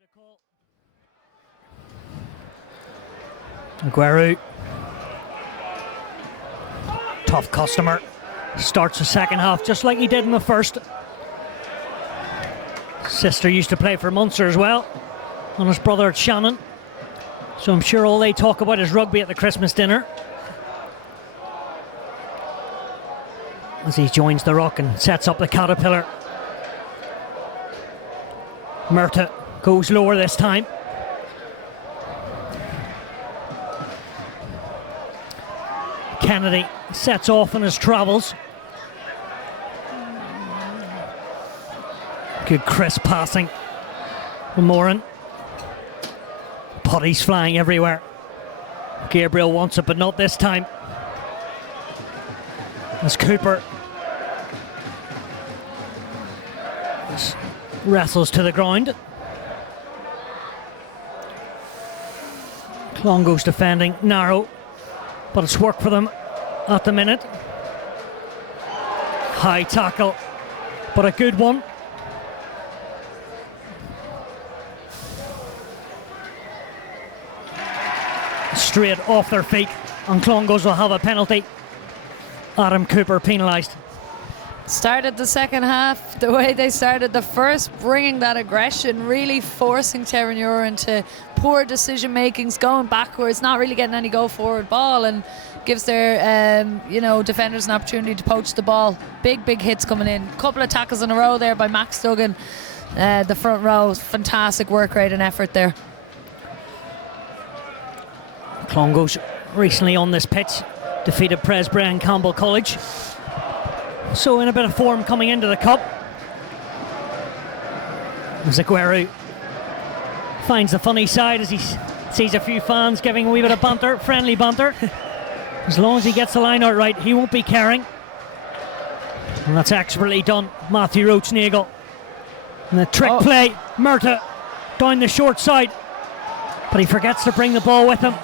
To call. Aguero, tough customer, starts the second half just like he did in the first. Sister used to play for Munster as well, and his brother at Shannon, so I'm sure all they talk about is rugby at the Christmas dinner. As he joins the ruck and sets up the caterpillar. Murta goes lower this time. Kennedy sets off on his travels. Good crisp passing from Moran. Putties flying everywhere. Gabriel wants it, but not this time. As Cooper wrestles to the ground. Clongowes defending narrow, but it's worked for them at the minute. High tackle, but a good one. Straight off their feet, and Clongowes will have a penalty. Adam Cooper penalised. Started the second half the way they started the first, bringing that aggression, really forcing Terenure into poor decision makings, going backwards, not really getting any go forward ball, and gives their defenders an opportunity to poach the ball. Big hits coming in. Couple of tackles in a row there by Max Duggan. The front row, fantastic work rate and effort there. Clongowes recently on this pitch defeated Presbury and Campbell College, so in a bit of form coming into the cup. Aguero finds the funny side as he sees a few fans giving a wee bit of banter, friendly banter. As long as he gets the line out right, he won't be caring. And that's expertly done. Matthew Roach-Nagel. And the trick play, Murtagh down the short side, but he forgets to bring the ball with him.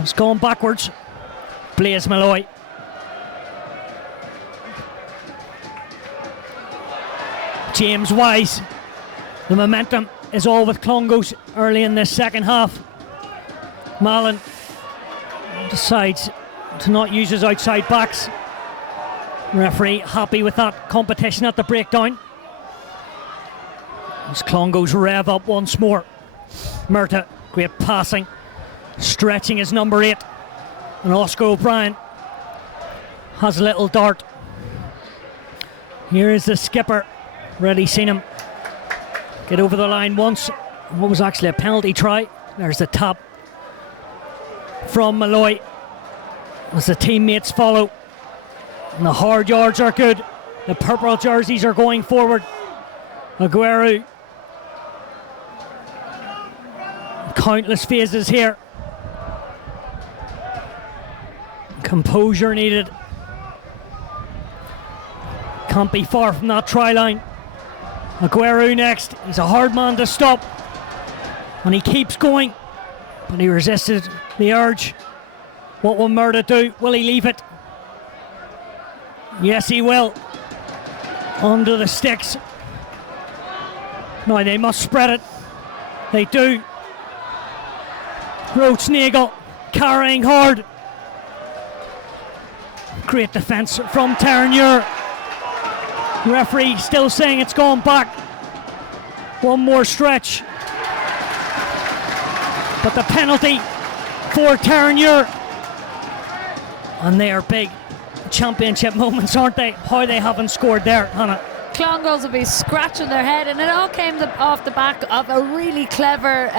It's going backwards. Blaise Malloy. James Wise. The momentum is all with Clongowes early in this second half. Mallon decides to not use his outside backs. Referee happy with that competition at the breakdown. As Clongowes rev up once more. Murtagh, great passing. Stretching his number 8, and Oscar O'Brien has a little dart. Here is the skipper, already seen him get over the line once. What was actually a penalty try. There's the tap from Malloy as the teammates follow, and the hard yards are good. The purple jerseys are going forward. Aguero, countless phases here. Composure needed. Can't be far from that try line. Aguero next. He's a hard man to stop, and he keeps going, but he resisted the urge. What will Murtagh do? Will he leave it? Yes, he will. Under the sticks. No, they must spread it. They do. Roach-Nagel carrying hard. Great defence from Terenure. Referee still saying it's gone back. One more stretch. But the penalty for Terenure. And they are big championship moments, aren't they? How they haven't scored there, Hannah. Clongowes will be scratching their head, and it all came off the back of a really clever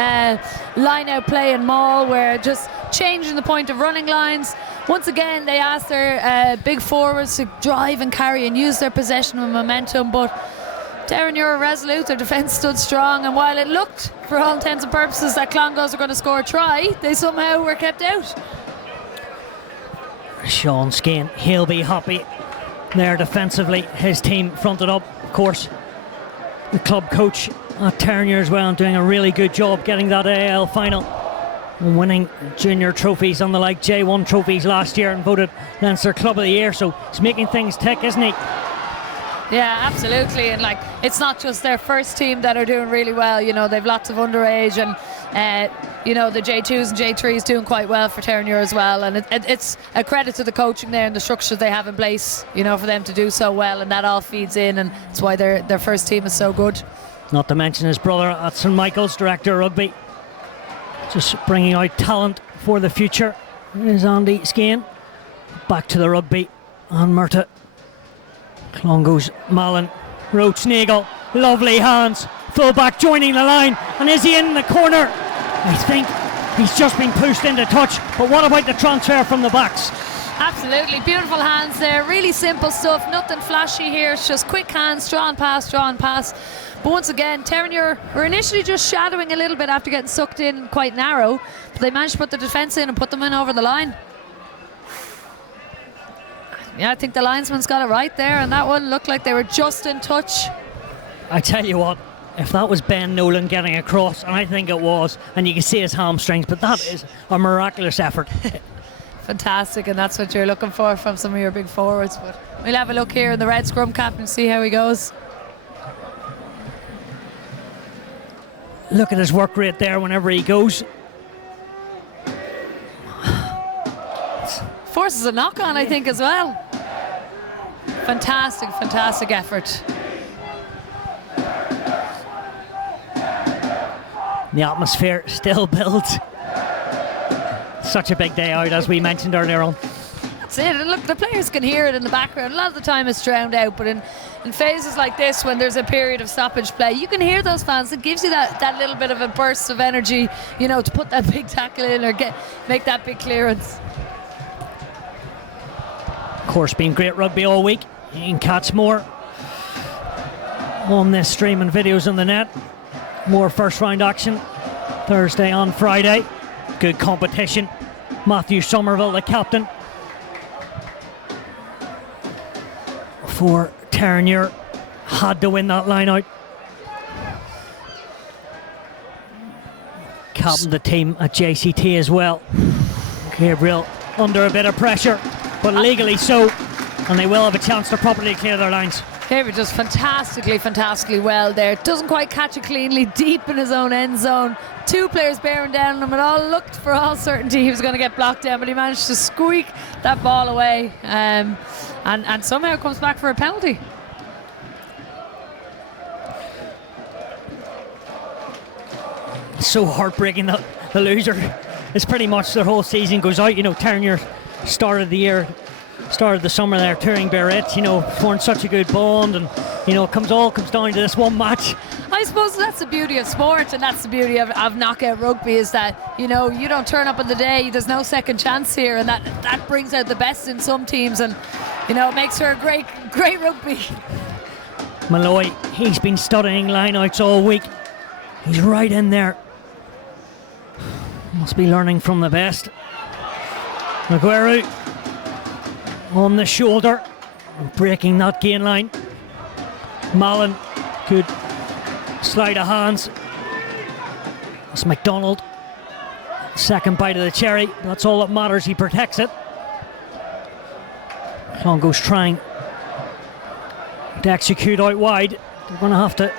line-out play in Maul, where just changing the point of running lines. Once again, they asked their big forwards to drive and carry and use their possession and momentum, but Terenure were resolute, their defence stood strong, and while it looked, for all intents and purposes, that Clongowes were going to score a try, they somehow were kept out. Sean Skane, he'll be happy there defensively. His team fronted up, of course. The club coach at Terenure as well, doing a really good job getting that AL final and winning junior trophies and the like, J1 trophies last year, and voted Leinster Club of the Year, so he's making things tick, isn't he? Yeah, absolutely, and like, it's not just their first team that are doing really well, you know, they've lots of underage, and you know, the J2s and J3s doing quite well for Terenure as well, and it's a credit to the coaching there and the structures they have in place, you know, for them to do so well, and that all feeds in, and it's why their first team is so good. Not to mention his brother at St Michael's, director of rugby, just bringing out talent for the future. There's Andy Skane. Back to the rugby, and Murtagh. Clongowes, Mallon, Roach-Nagel, lovely hands, full back joining the line, and is he in the corner? I think He's just been pushed into touch, but what about the transfer from the backs? Absolutely, beautiful hands there, really simple stuff, nothing flashy here, it's just quick hands, draw and pass. But once again, Terenure were initially just shadowing a little bit after getting sucked in quite narrow, but they managed to put the defence in and put them in over the line. Yeah, I think the linesman's got it right there, and that one looked like they were just in touch. I tell you what, if that was Ben Nolan getting across, and I think it was, and you can see his hamstrings, but that is a miraculous effort. Fantastic, and that's what you're looking for from some of your big forwards. But we'll have a look here in the red scrum cap and see how he goes. Look at his work rate there whenever he goes. Forces a knock on, I think, as well. Fantastic, fantastic effort. The atmosphere still builds. Such a big day out, as we mentioned earlier on. That's it, and look, the players can hear it in the background. A lot of the time it's drowned out, but in phases like this, when there's a period of stoppage play, you can hear those fans. It gives you that little bit of a burst of energy, you know, to put that big tackle in or make that big clearance. Of course, been great rugby all week. You can catch more on this stream and videos on the net. More first round action Thursday on Friday. Good competition. Matthew Somerville, the captain for Terenure, had to win that line out. Captain the team at JCT as well. Gabriel under a bit of pressure, but legally so, and they will have a chance to properly clear their lines. David just fantastically well there. Doesn't quite catch it cleanly, deep in his own end zone. Two players bearing down on him. It all looked for all certainty he was going to get blocked down, but he managed to squeak that ball away, and somehow comes back for a penalty. So heartbreaking that the loser is pretty much their whole season goes out. You know, Terenure started the summer there, touring Barrett, you know, formed such a good bond, and you know, it comes down to this one match. I suppose that's the beauty of sport, and that's the beauty of knockout rugby, is that, you know, you don't turn up on the day, there's no second chance here, and that brings out the best in some teams, and you know, it makes for a great rugby. Malloy, he's been studying lineouts all week. He's right in there. Must be learning from the best. Aguero on the shoulder, breaking that gain line. Mallon, good slide of hands. It's McDonald, second bite of the cherry. That's all that matters, he protects it. Clongowes trying to execute out wide. They're going to have to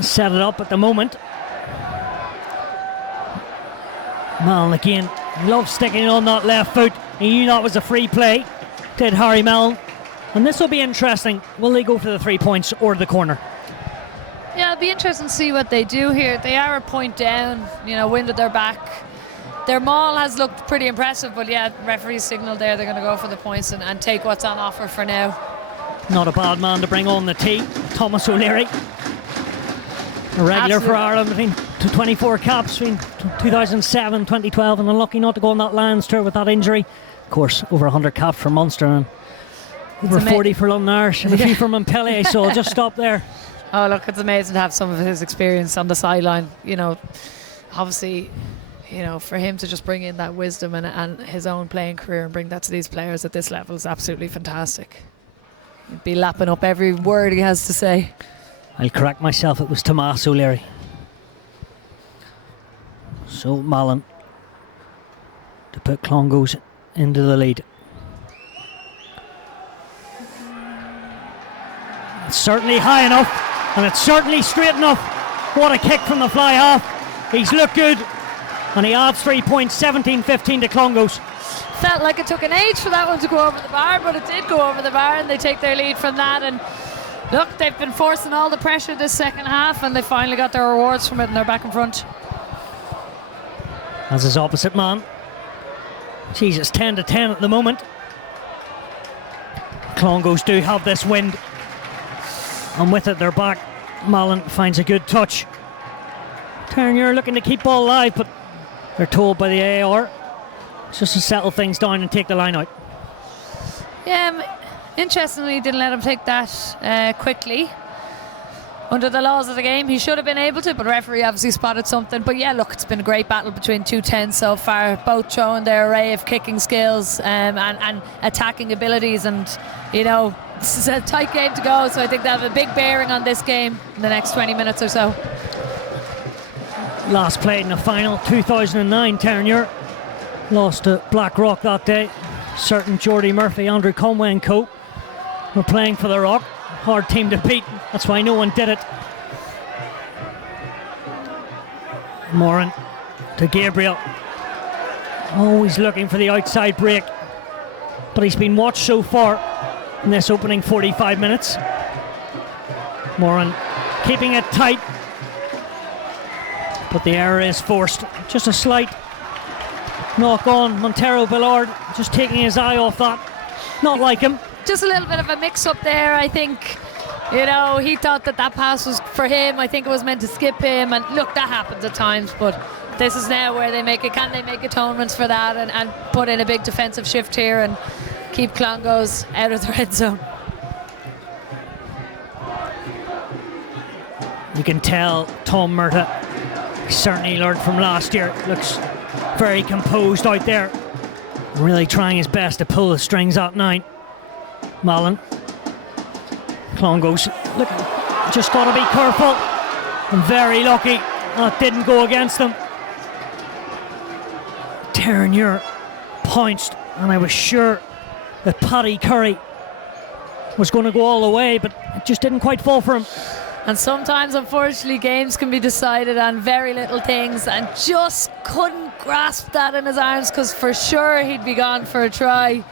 set it up at the moment. Mallon again, loves sticking it on that left foot. He knew that was a free play, did Harry Mallon. And this will be interesting. Will they go for the 3 points or the corner? Yeah, it'll be interesting to see what they do here. They are a point down, you know, wind at their back. Their maul has looked pretty impressive, but yeah, referee's signal there, they're going to go for the points and take what's on offer for now. Not a bad man to bring on the tee, Thomas O'Leary. A regular for Ireland, between 24 caps between 2007 2012, and unlucky not to go on that Lions tour with that injury. Of course, over 100 caps for Munster and over 40 for London Irish and a few for Montpellier, so I'll just stop there. Oh, look, it's amazing to have some of his experience on the sideline. You know, obviously, you know, for him to just bring in that wisdom and his own playing career and bring that to these players at this level is absolutely fantastic. He'd be lapping up every word he has to say. I'll correct myself, it was Tomas O'Leary. So Mallon to put Clongowes into the lead. It's certainly high enough, and it's certainly straight enough. What a kick from the fly half. He's looked good, and he adds 3 points, 17-15 to Clongowes. Felt like it took an age for that one to go over the bar, but it did go over the bar, and they take their lead from that. And look, they've been forcing all the pressure this second half, and they finally got their rewards from it, and they're back in front. As his opposite man. Jesus, 10-10 at the moment. Clongowes do have this wind, and with it they're back. Mallon finds a good touch. Terenure looking to keep ball alive, but They're told by the AR just to settle things down and take the line out. Yeah, interestingly, didn't let him take that quickly. Under the laws of the game, he should have been able to, but referee obviously spotted something. But yeah, look, it's been a great battle between 210s so far, both showing their array of kicking skills and attacking abilities. And, you know, this is a tight game to go, so I think they'll have a big bearing on this game in the next 20 minutes or so. Last played in the final, 2009, Terenure lost to Blackrock that day. Certain Geordie Murphy, Andrew Conway and co were playing for the Rock. Hard team to beat, that's why no one did it. Moran to Gabriel. Always looking for the outside break, but he's been watched so far in this opening 45 minutes. Moran keeping it tight, but the error is forced. Just a slight knock on. Montero Ballard just taking his eye off that. Not like him. Just a little bit of a mix-up there, I think. You know, he thought that pass was for him. I think it was meant to skip him. And look, that happens at times, but this is now where they make it. Can they make atonements for that and put in a big defensive shift here and keep Clongowes out of the red zone? You can tell Tom Murtagh certainly learned from last year. Looks very composed out there. Really trying his best to pull the strings out 9. Mallon. Clongowes, look, just got to be careful. And very lucky that didn't go against them. Terenure pounced, and I was sure that Paddy Curry was going to go all the way, but it just didn't quite fall for him. And sometimes, unfortunately, games can be decided on very little things, and just couldn't grasp that in his arms, because for sure he'd be gone for a try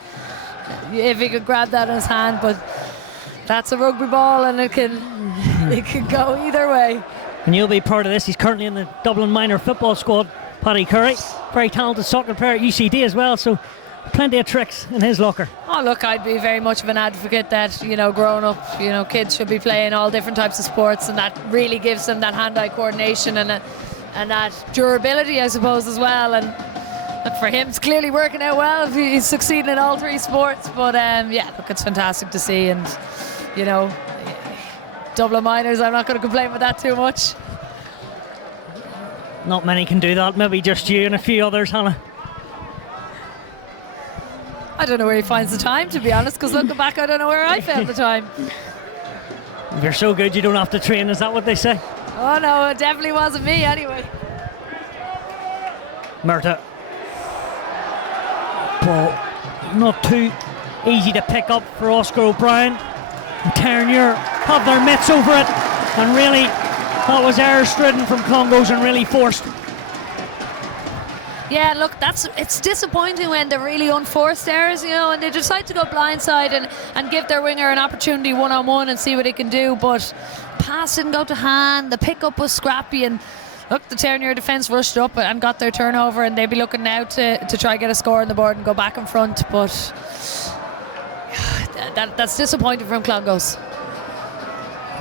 if he could grab that in his hand. But that's a rugby ball, and it can go either way. And you'll be part of this. He's currently in the Dublin minor football squad. Paddy Curry, very talented soccer player at UCD as well, so plenty of tricks in his locker. Oh look, I'd be very much of an advocate that, you know, growing up, you know, kids should be playing all different types of sports, and that really gives them that hand-eye coordination and that durability, I suppose, as well. And for him, it's clearly working out well. He's succeeding in all 3 sports. But yeah, look, it's fantastic to see. And, you know, Dublin minors, I'm not going to complain about that too much. Not many can do that. Maybe just you and a few others, Hannah. I don't know where he finds the time, to be honest, because looking back, I don't know where I found the time. If you're so good, you don't have to train. Is that what they say? Oh no, it definitely wasn't me anyway. Murtagh. Ball not too easy to pick up for Oscar O'Brien. And Terenure have their mitts over it, and really that was error-stridden from Clongowes and really forced. Yeah, look, it's disappointing when they're really unforced errors, you know, and they decide to go blindside and give their winger an opportunity one-on-one and see what he can do. But pass didn't go to hand, the pickup was scrappy, and look, the Terenure defence rushed up and got their turnover, and they'd be looking now to try get a score on the board and go back in front. But that's disappointing from Clongowes.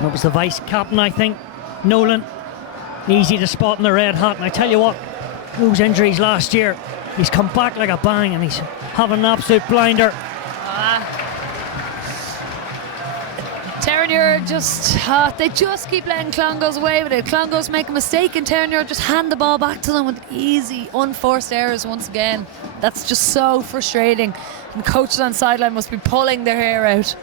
That was the vice captain, I think, Nolan. Easy to spot in the red hat, and I tell you what, those injuries last year, he's come back like a bang, and he's having an absolute blinder. Terenure they just keep letting Clongowes away with it. Clongowes make a mistake, and Terenure just hand the ball back to them with easy, unforced errors once again. That's just so frustrating, and coaches on sideline must be pulling their hair out.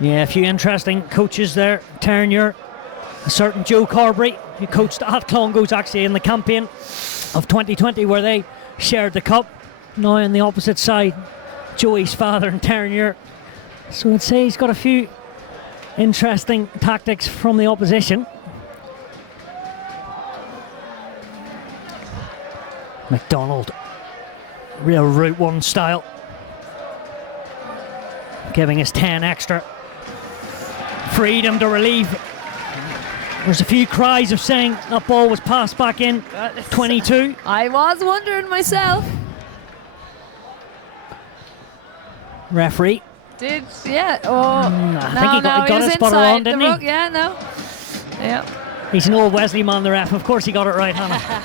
Yeah, a few interesting coaches there. Terenure, a certain Joe Carberry, who coached at Clongowes actually in the campaign of 2020 where they shared the cup. Now on the opposite side, Joey's father in Terenure. So I'd say he's got a few interesting tactics from the opposition. McDonald, real Route 1 style, giving us 10 extra. Freedom to relieve. There's a few cries of saying that ball was passed back in. 22. I was wondering myself. Referee. Yeah. Oh, I think he got it spot on, didn't he? Yeah, no. Yeah. He's an old Wesley man, the ref. Of course he got it right, Hannah.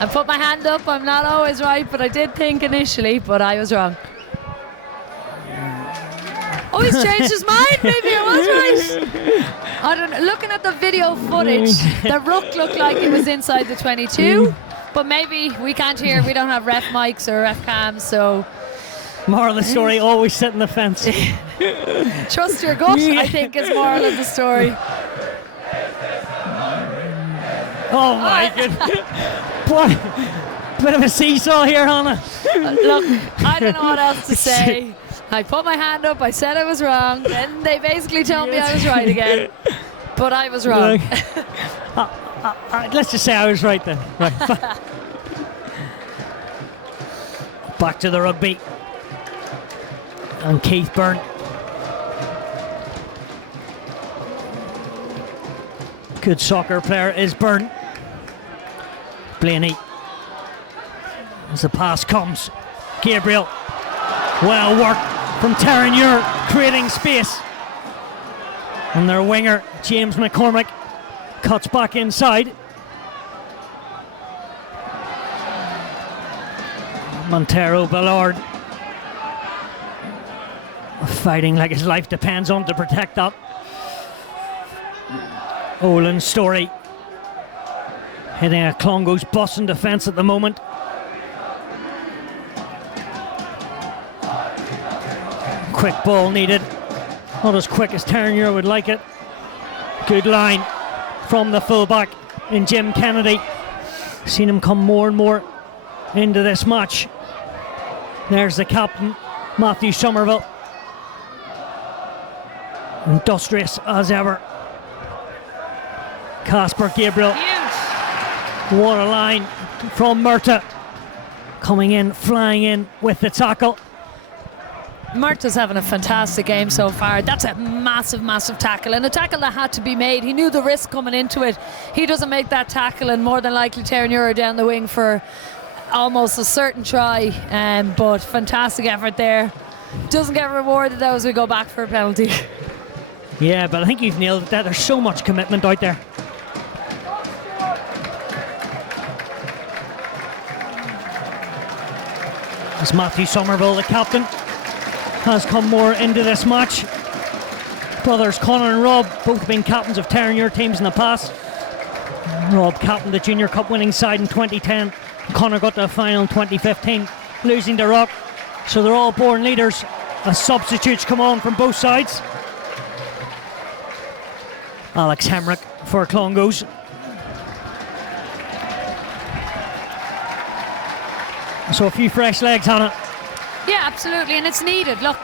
I put my hand up. I'm not always right, but I did think initially, but I was wrong. Oh, he's changed his mind. Maybe I was right. I don't know. Looking at the video footage, the ruck looked like it was inside the 22, but maybe we can't hear. We don't have ref mics or ref cams, so. Moral of the story, always sit in the fence. Trust your gut, I think, is moral of the story. Oh my goodness. Boy, bit of a seesaw here, Hannah. Look, I don't know what else to say. I put my hand up, I said I was wrong, then they basically told me I was right again. But I was wrong. Let's just say I was right then. Right. Back to the rugby. And Keith Byrne. Good soccer player is Byrne. Blaney. As the pass comes, Gabriel. Well worked from Terenure, creating space. And their winger, James McCormick, cuts back inside. Montero Ballard fighting like his life depends on to protect that. Olin Story hitting a Clongowes bus in defence at the moment. Quick ball needed. Not as quick as Terenure would like it. Good line from the fullback in Jim Kennedy. Seen him come more and more into this match. There's the captain, Matthew Somerville. Industrious as ever. Casper Gabriel. What a line from Murta. Coming in, flying in with the tackle. Murta's having a fantastic game so far. That's a massive, massive tackle, and a tackle that had to be made. He knew the risk coming into it. He doesn't make that tackle, and more than likely Terenure are down the wing for almost a certain try, but fantastic effort there. Doesn't get rewarded though as we go back for a penalty. Yeah, but I think you've nailed it there. There's so much commitment out there. As Matthew Somerville, the captain, has come more into this match. Brothers Conor and Rob, both been captains of Terenure teams in the past. Rob captained the Junior Cup winning side in 2010. Conor got to the final in 2015, losing to Rock. So they're all born leaders as substitutes come on from both sides. Alex Hemrick for Clongowes. So a few fresh legs, Hannah. Yeah, absolutely, and it's needed. Look,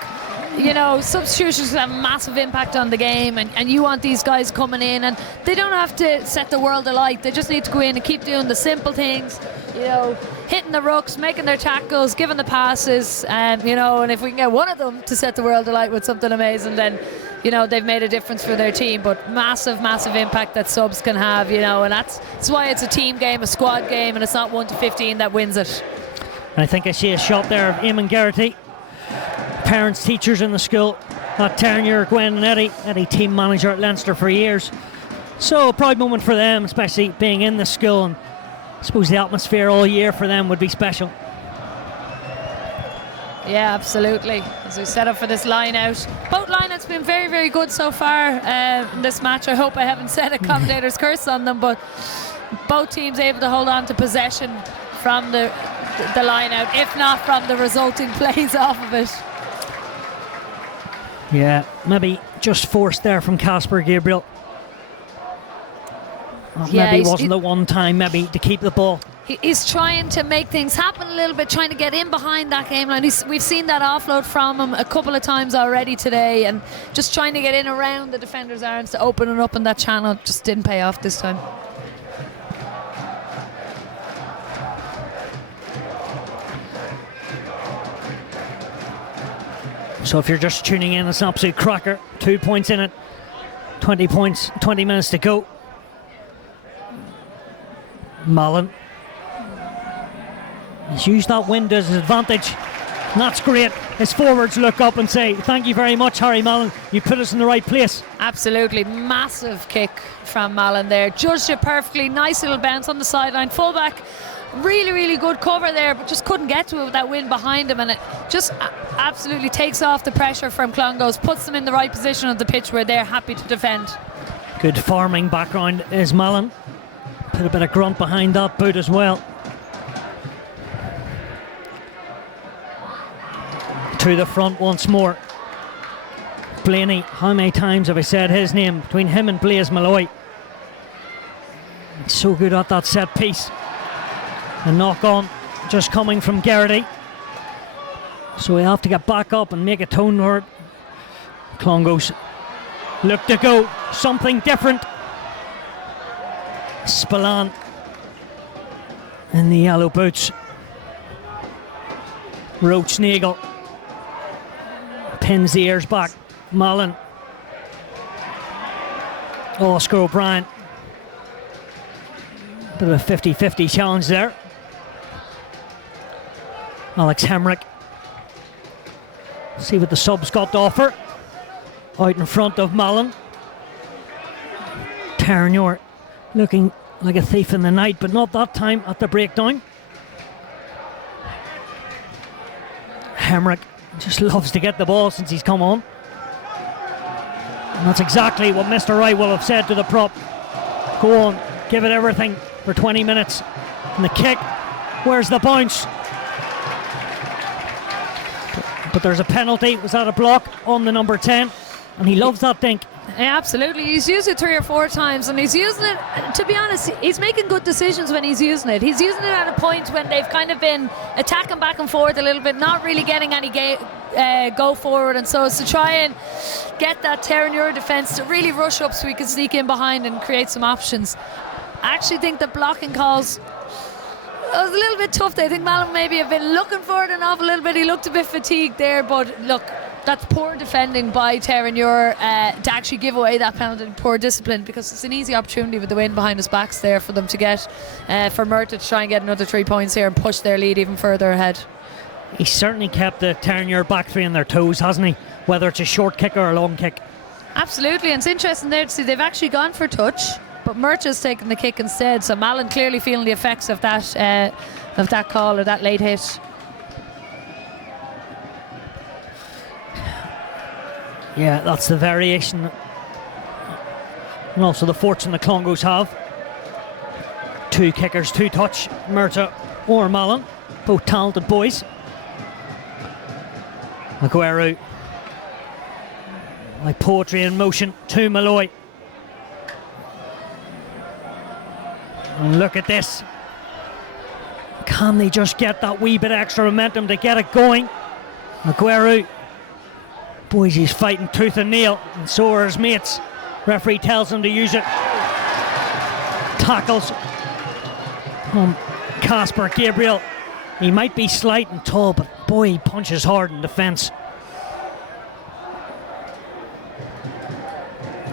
you know, substitutions have a massive impact on the game, and you want these guys coming in, and they don't have to set the world alight. They just need to go in and keep doing the simple things, you know, hitting the rucks, making their tackles, giving the passes, you know, and if we can get one of them to set the world alight with something amazing, then, you know, they've made a difference for their team. But massive, massive impact that subs can have, you know, and that's why it's a team game, a squad game, and it's not 1 to 15 that wins it. I think I see a shot there of Eamon Geraghty. Parents, teachers in the school at Terenure, Gwen and Eddie. Eddie, team manager at Leinster for years. So a proud moment for them, especially being in the school, and I suppose the atmosphere all year for them would be special. Yeah, absolutely. As we set up for this line out, both line-outs been very, very good so far in this match. I hope I haven't said a commentator's curse on them, but both teams able to hold on to possession from the line out, if not from the resulting plays off of it. Yeah, maybe just forced there from Casper Gabriel. Yeah, maybe wasn't the one time maybe to keep the ball. He's trying to make things happen a little bit, trying to get in behind that game line. We've seen that offload from him a couple of times already today, and just trying to get in around the defender's arms to open it up in that channel just didn't pay off this time. So if you're just tuning in, it's an absolute cracker. 2 points in it, 20 points, 20 minutes to go. Mallon. He's used that wind as his advantage. And that's great. His forwards look up and say, thank you very much, Harry Mallon. You put us in the right place. Absolutely. Massive kick from Mallon there. Judged it perfectly. Nice little bounce on the sideline. Fullback really, really good cover there, but just couldn't get to it with that wind behind him, and it just absolutely takes off the pressure from Clongowes, puts them in the right position of the pitch where they're happy to defend. Good farming background is Mallon. Put a bit of grunt behind that boot as well. To the front once more. Blaney, how many times have I said his name? Between him and Blaise Malloy. He's so good at that set piece. A knock on just coming from Garrity. So we have to get back up and make a tone for it. Clongowes look to go something different. Spillane in the yellow boots. Roach-Nagel pins the ears back. Mallon. Oscar O'Brien. Bit of a 50-50 challenge there. Alex Hemrick. See what the subs got to offer. Out in front of Mallon. Terenure looking like a thief in the night, but not that time at the breakdown. Hemrick just loves to get the ball since he's come on. And that's exactly what Mr. Wright will have said to the prop. Go on, give it everything for 20 minutes. And the kick, where's the bounce? But there's a penalty. Was that a block on the number 10? And he loves that dink. Yeah, absolutely. He's used it 3 or 4 times, and he's using it, to be honest, he's making good decisions when he's using it. He's using it at a point when they've kind of been attacking back and forth a little bit, not really getting any go forward, and so it's to try and get that Terenure defence to really rush up so we can sneak in behind and create some options. I actually think the blocking calls was a little bit tough there. I think Mallon maybe have been looking for it enough a little bit. He looked a bit fatigued there, but look, that's poor defending by Terenure to actually give away that penalty. Poor discipline, because it's an easy opportunity with the wind behind his backs there for them to get, for Murta to try and get another 3 points here and push their lead even further ahead. He's certainly kept the Terenure back three on their toes, hasn't he? Whether it's a short kick or a long kick. Absolutely, and it's interesting there to see they've actually gone for touch, but Murta's taken the kick instead, so Mallon clearly feeling the effects of that call or that late hit. Yeah, that's the variation and also the fortune the Clongowes have. 2 kickers, 2 touch, Murta or Mallon, both talented boys. Aguero, like poetry in motion, to Malloy. And look at this. Can they just get that wee bit extra momentum to get it going? Aguero. Boys, he's fighting tooth and nail, and so are his mates. Referee tells him to use it. Tackles Casper Gabriel. He might be slight and tall, but boy, he punches hard in defence.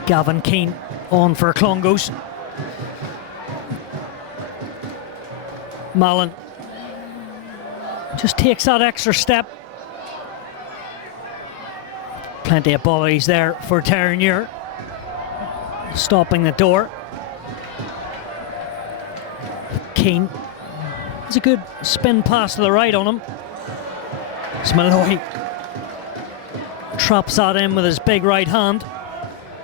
Gavin Keane on for Clongowes. Mallon just takes that extra step. Plenty of volleys there for Terenure. Stopping the door. Keane. It's a good spin pass to the right on him. It's Malloy. Traps that in with his big right hand.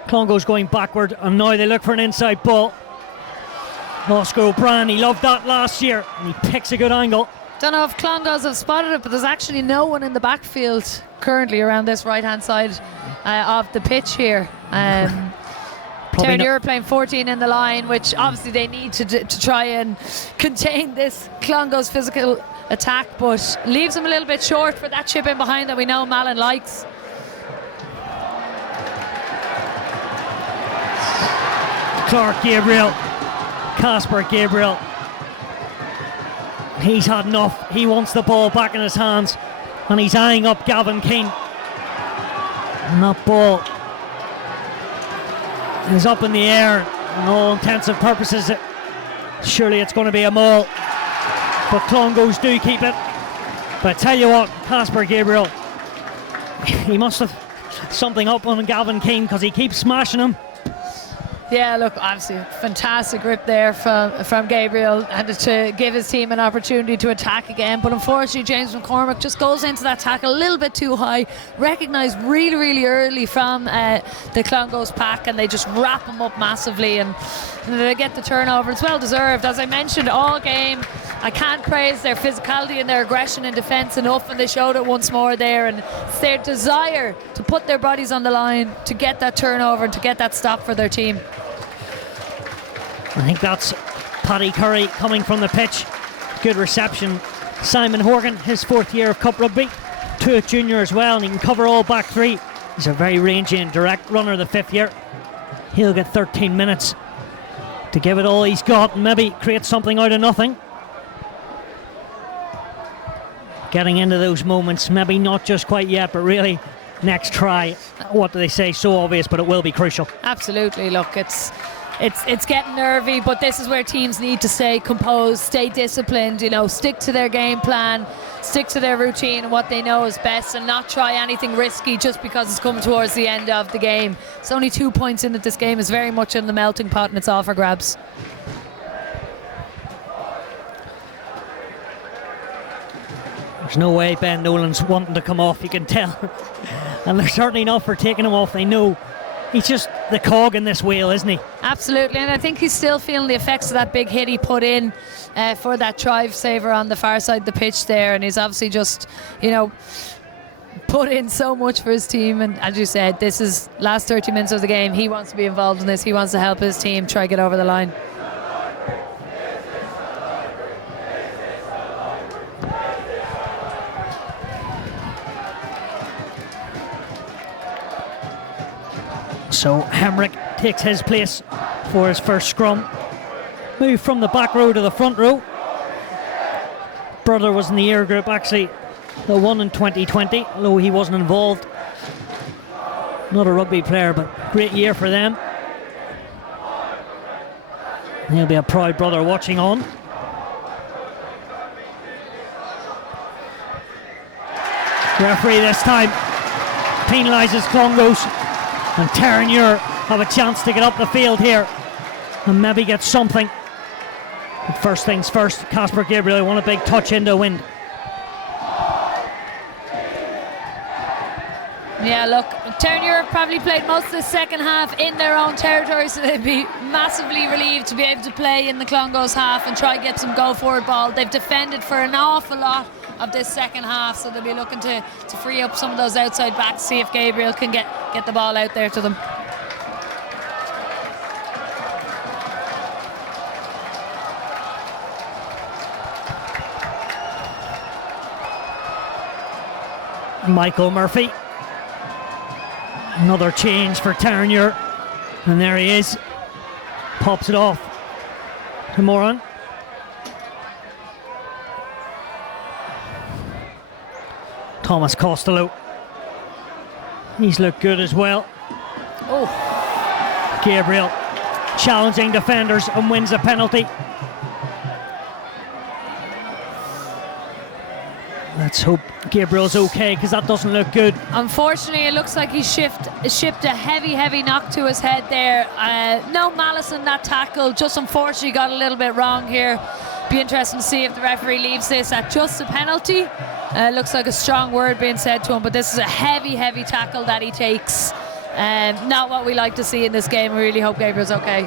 Clongowes going backward, and now they look for an inside ball. Oscar O'Brien, he loved that last year, and he picks a good angle. Don't know if Clongowes have spotted it, but there's actually no one in the backfield currently around this right hand side of the pitch here. Terenure playing 14 in the line, which obviously they need to try and contain this Clongowes physical attack, but leaves them a little bit short for that chip in behind that we know Mallon likes. Clark Gabriel, Casper Gabriel. He's had enough. He wants the ball back in his hands, and he's eyeing up Gavin Keane. And that ball is up in the air, and all intents and purposes, surely it's going to be a maul. But Clongowes do keep it. But I tell you what, Casper Gabriel, he must have something up on Gavin Keane, because he keeps smashing him. Yeah, look, obviously, fantastic grip there from Gabriel, and to give his team an opportunity to attack again. But unfortunately, James McCormick just goes into that tackle a little bit too high, recognised really, really early from the Clongowes pack, and they just wrap him up massively, and they get the turnover. It's well deserved. As I mentioned all game, I can't praise their physicality and their aggression in defence enough, and they showed it once more there, and it's their desire to put their bodies on the line to get that turnover and to get that stop for their team. I think that's Paddy Curry coming from the pitch. Good reception. Simon Horgan, his 4th year of Cup Rugby. Tuat Junior as well, and he can cover all back 3. He's a very rangy and direct runner, the 5th year. He'll get 13 minutes to give it all he's got and maybe create something out of nothing. Getting into those moments, maybe not just quite yet, but really next try. What do they say? So obvious, but it will be crucial. Absolutely. Look, it's getting nervy, but this is where teams need to stay composed, stay disciplined, stick to their game plan, stick to their routine and what they know is best, and not try anything risky just because it's coming towards the end of the game. It's only 2 points in that this game is very much in the melting pot, and it's all for grabs. There's no way Ben Nolan's wanting to come off, you can tell. And they're certainly not for taking him off. They know he's just the cog in this wheel, isn't he? Absolutely, and I think he's still feeling the effects of that big hit he put in for that drive saver on the far side of the pitch there, and he's obviously just, put in so much for his team. And as you said, this is last 30 minutes of the game. He wants to be involved in this. He wants to help his team try to get over the line. So Hemrick takes his place for his first scrum. Move from the back row to the front row. Brother was in the year group, actually, the one in 2020, although he wasn't involved. Not a rugby player, but great year for them. He'll be a proud brother watching on. Referee this time penalises Clongowes, and Terenure have a chance to get up the field here and maybe get something. But first things first, Casper Gabriel won a big touch into wind. Yeah, look, Terenure probably played most of the second half in their own territory, so they'd be massively relieved to be able to play in the Clongowes half and try to get some go-forward ball. They've defended for an awful lot of this second half, so they'll be looking to free up some of those outside backs, see if Gabriel can get the ball out there to them. Michael Murphy. Another change for Terenure. And there he is. Pops it off to Moran. Thomas Costello. He's looked good as well. Oh. Gabriel challenging defenders and wins a penalty. Let's hope Gabriel's okay, because that doesn't look good. Unfortunately, it looks like he shipped a heavy knock to his head there. No malice in that tackle, just unfortunately got a little bit wrong here. Be interesting to see if the referee leaves this at just a penalty. Looks like a strong word being said to him, but this is a heavy tackle that he takes. Not what we like to see in this game. We really hope Gabriel's okay.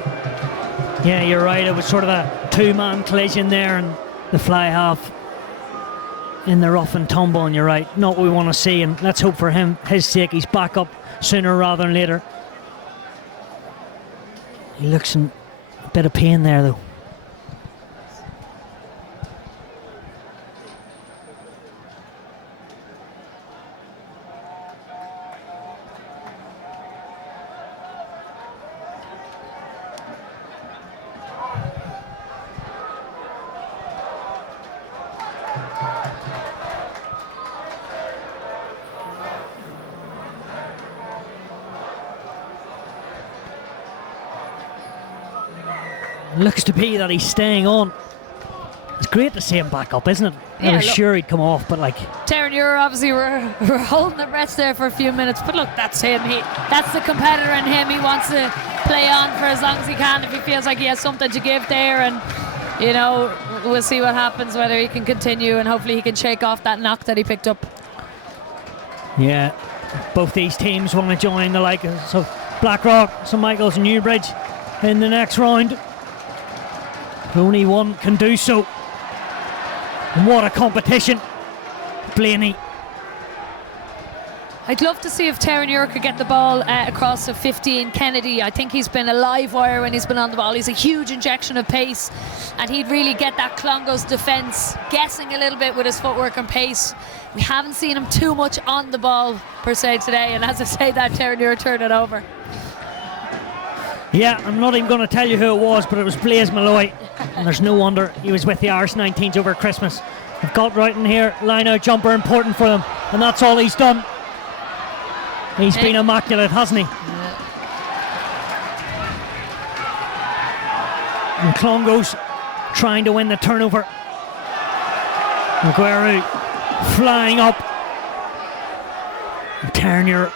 Yeah, you're right. It was sort of a two-man collision there, and the fly half in the rough and tumble, and you're right, not what we want to see, and let's hope for his sake he's back up sooner rather than later. He looks in a bit of pain there though. Looks to be that he's staying on. It's great to see him back up, isn't it? Yeah, I was look. sure he'd come off, but like, Terenure obviously were holding their breaths there for a few minutes, but look, that's him. That's the competitor in him. He wants to play on for as long as he can if he feels like he has something to give there, and you know, we'll see what happens, whether he can continue, and hopefully he can shake off that knock that he picked up. yeah, both these teams want to join the like so Blackrock, St Michael's and Newbridge in the next round. Only one can do so. And what a competition, Blaney. I'd love to see if Terenure could get the ball across to 15 Kennedy. I think he's been a live wire when he's been on the ball. He's a huge injection of pace, and he'd really get that Clongowes defence guessing a little bit with his footwork and pace. We haven't seen him too much on the ball per se today, and as I say that, Terenure turned it over. Yeah, I'm not even going to tell you who it was, but it was Blaise Malloy. And there's no wonder he was with the Irish 19s over Christmas. They've got right in here, line out jumper important for them, and that's all he's done. He's been immaculate, hasn't he? And Clongowes trying to win the turnover. Aguero flying up. And Terenure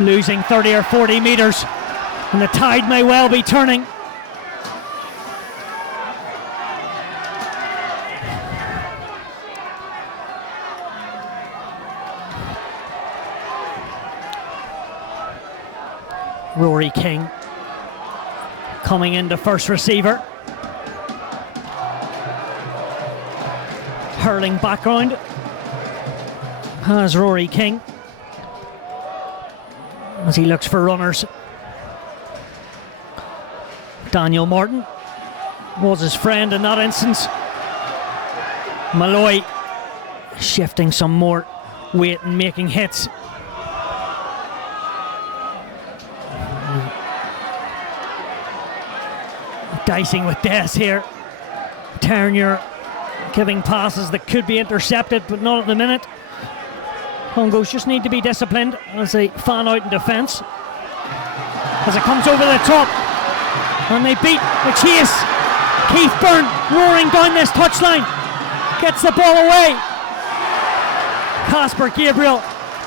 losing 30 or 40 metres. And the tide may well be turning. Rory King coming into first receiver. Hurling background has Rory King as he looks for runners. Daniel Martin was his friend in that instance. Malloy shifting some more weight and making hits. Dicing with death here. Terenure giving passes that could be intercepted, but not at the minute. Clongowes just need to be disciplined as they fan out in defence. As it comes over the top. And they beat the chase. Keith Byrne roaring down this touchline. Gets the ball away. Casper Gabriel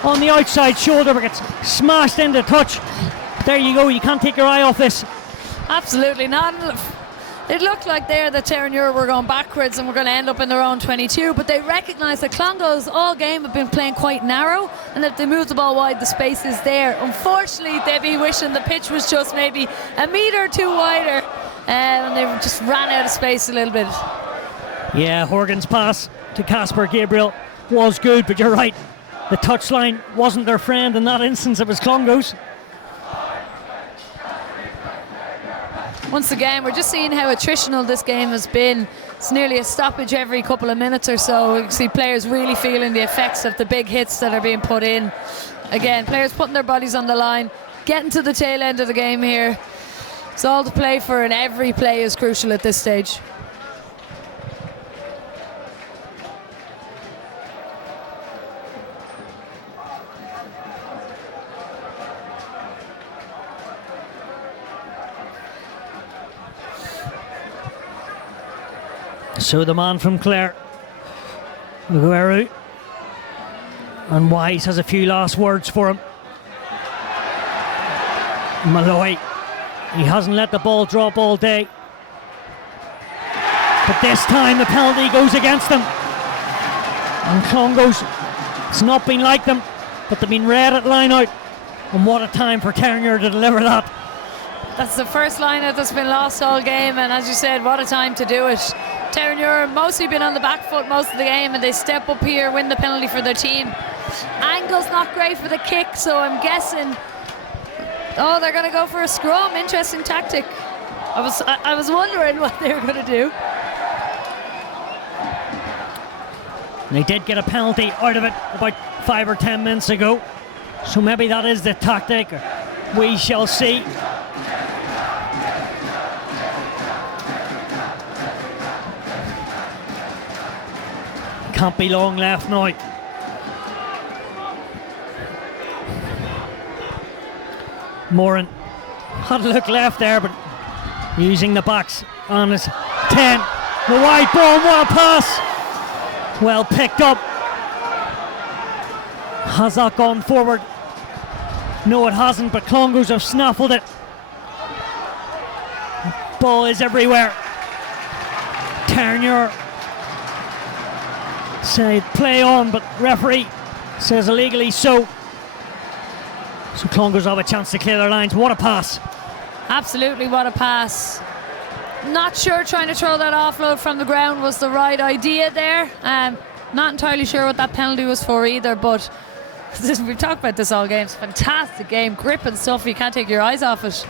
on the outside shoulder, but gets smashed into touch. There you go, you can't take your eye off this. Absolutely not. It looked like there that Terenure were going backwards and were going to end up in their own 22, but they recognise that Clongowes all game have been playing quite narrow, and if they move the ball wide, the space is there. Unfortunately, they'd be wishing the pitch was just maybe a metre or two wider, and they just ran out of space a little bit. Yeah, Horgan's pass to Casper Gabriel was good, but you're right, the touchline wasn't their friend in that instance. It was Clongowes. Once again, we're just seeing how attritional this game has been. It's nearly a stoppage every couple of minutes or so. You see players really feeling the effects of the big hits that are being put in. Again, players putting their bodies on the line, getting to the tail end of the game here. It's all to play for, and every play is crucial at this stage. So the man from Clare, Aguero, and Wise has a few last words for him. Malloy, he hasn't let the ball drop all day, but this time the penalty goes against them. And Clongowes, it's not been like them, but they've been red at line out, and what a time for Terenure to deliver that. That's the first line out that's been lost all game, and as you said, what a time to do it. Terenure mostly been on the back foot most of the game, and they step up here, win the penalty for their team. Angle's not great for the kick, so I'm guessing, oh, they're going to go for a scrum. Interesting tactic. I was wondering what they were going to do. And they did get a penalty out of it about 5 or 10 minutes ago, so maybe that is the tactic. We shall see. Can't be long left now. Moran had a look left there, but using the backs on his 10. The wide ball, what a pass! Well picked up. Has that gone forward? No, it hasn't, but Clongowes have snaffled it. Ball is everywhere. Terenure say play on, but referee says illegally so. So Clongowes have a chance to clear their lines. What a pass. Absolutely, what a pass. Not sure trying to throw that offload from the ground was the right idea there. Not entirely sure what that penalty was for either, but we've talked about this all game. It's a fantastic game, grip and stuff, you can't take your eyes off it.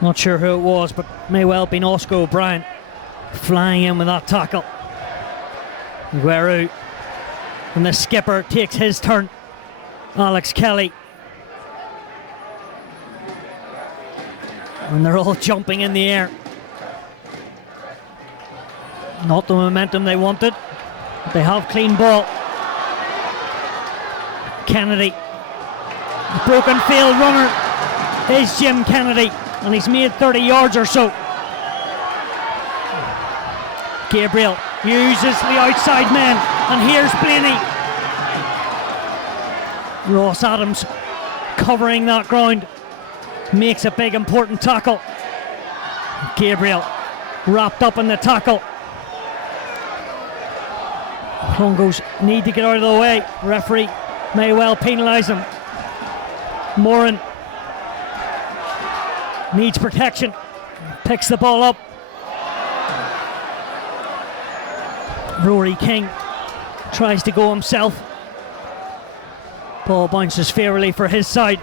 Not sure who it was, but may well have been Oscar O'Brien flying in with that tackle. Guerrero, and the skipper takes his turn. Alex Kelly. And they're all jumping in the air. Not the momentum they wanted, but they have clean ball. Kennedy. The broken field runner is Jim Kennedy, and he's made 30 yards or so. Gabriel uses the outside man, and here's Blaney. Ross Adams covering that ground, makes a big important tackle. Gabriel wrapped up in the tackle. Clongowes need to get out of the way. Referee may well penalise him. Moran needs protection, picks the ball up. Rory King tries to go himself. Ball bounces fairly for his side.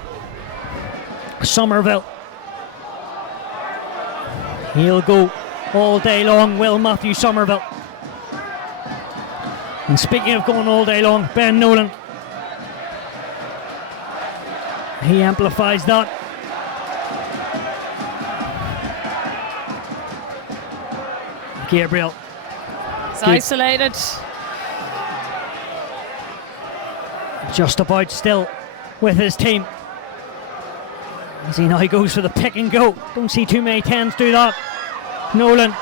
Somerville. He'll go all day long, will Matthew Somerville. And speaking of going all day long, Ben Nolan. He amplifies that. Gabriel. It's isolated. Just about still with his team. As he now goes for the pick and go. Don't see too many 10s do that. Nolan.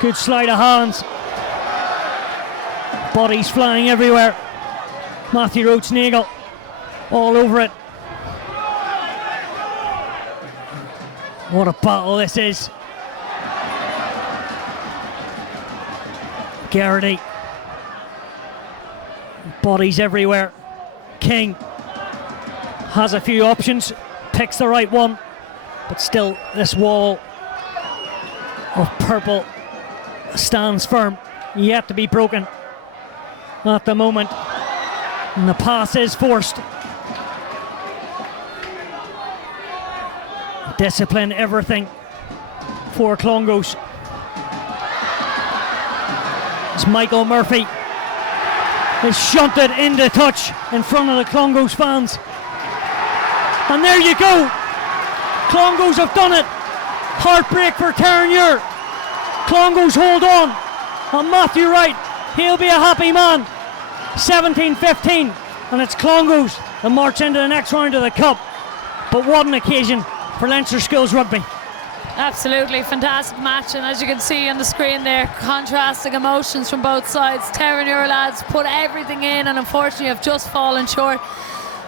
Good sleight of hands. Bodies flying everywhere. Matthew Roach-Nagel all over it. What a battle this is. Garrity. Bodies everywhere. King has a few options, picks the right one, but still this wall of purple stands firm, yet to be broken at the moment, and the pass is forced. Discipline, everything for Clongowes. It's Michael Murphy is shunted into touch in front of the Clongowes fans. And there you go. Clongowes have done it. Heartbreak for Terenure. Clongowes hold on. And Matthew Wright, he'll be a happy man. 17-15. And it's Clongowes that march into the next round of the Cup. But what an occasion for Leinster Schools Rugby. Absolutely fantastic match, and as you can see on the screen there, contrasting emotions from both sides. Terenure lads put everything in and unfortunately have just fallen short.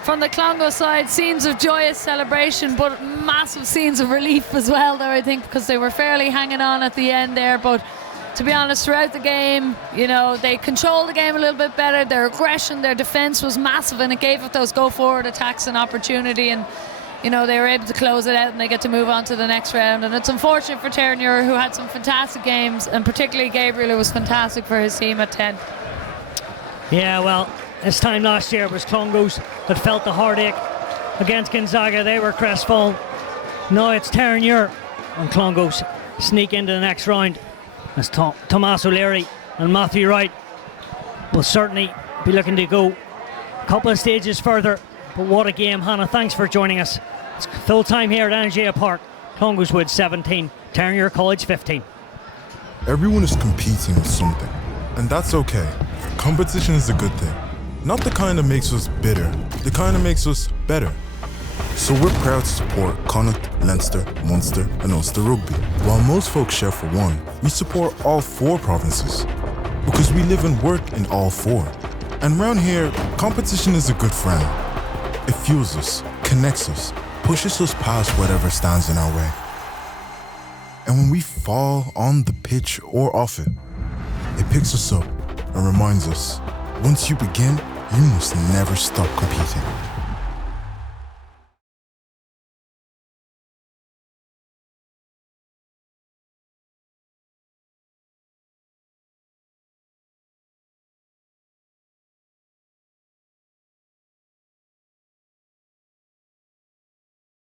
From the Clongowes side, scenes of joyous celebration, but massive scenes of relief as well there, I think, because they were fairly hanging on at the end there. But to be honest, throughout the game, you know, they controlled the game a little bit better. Their aggression, their defence was massive, and it gave up those go forward attacks an opportunity, and you know, they were able to close it out and they get to move on to the next round. And it's unfortunate for Terenure, who had some fantastic games, and particularly Gabriel, who was fantastic for his team at 10. Yeah, well, this time last year it was Clongowes that felt the heartache against Gonzaga. They were crestfallen. Now it's Terenure, and Clongowes sneak into the next round as Tomas O'Leary and Matthew Wright will certainly be looking to go a couple of stages further. But what a game, Hannah. Thanks for joining us. It's full time here at Energia Park. Clongowes Wood 17, Terenure College 15. Everyone is competing with something, and that's okay. Competition is a good thing. Not the kind that makes us bitter, the kind that makes us better. So we're proud to support Connacht, Leinster, Munster and Ulster Rugby. While most folks share for one, we support all 4 provinces because we live and work in all 4. And round here, competition is a good friend. It fuels us, connects us, pushes us past whatever stands in our way. And when we fall on the pitch or off it, it picks us up and reminds us, once you begin, you must never stop competing.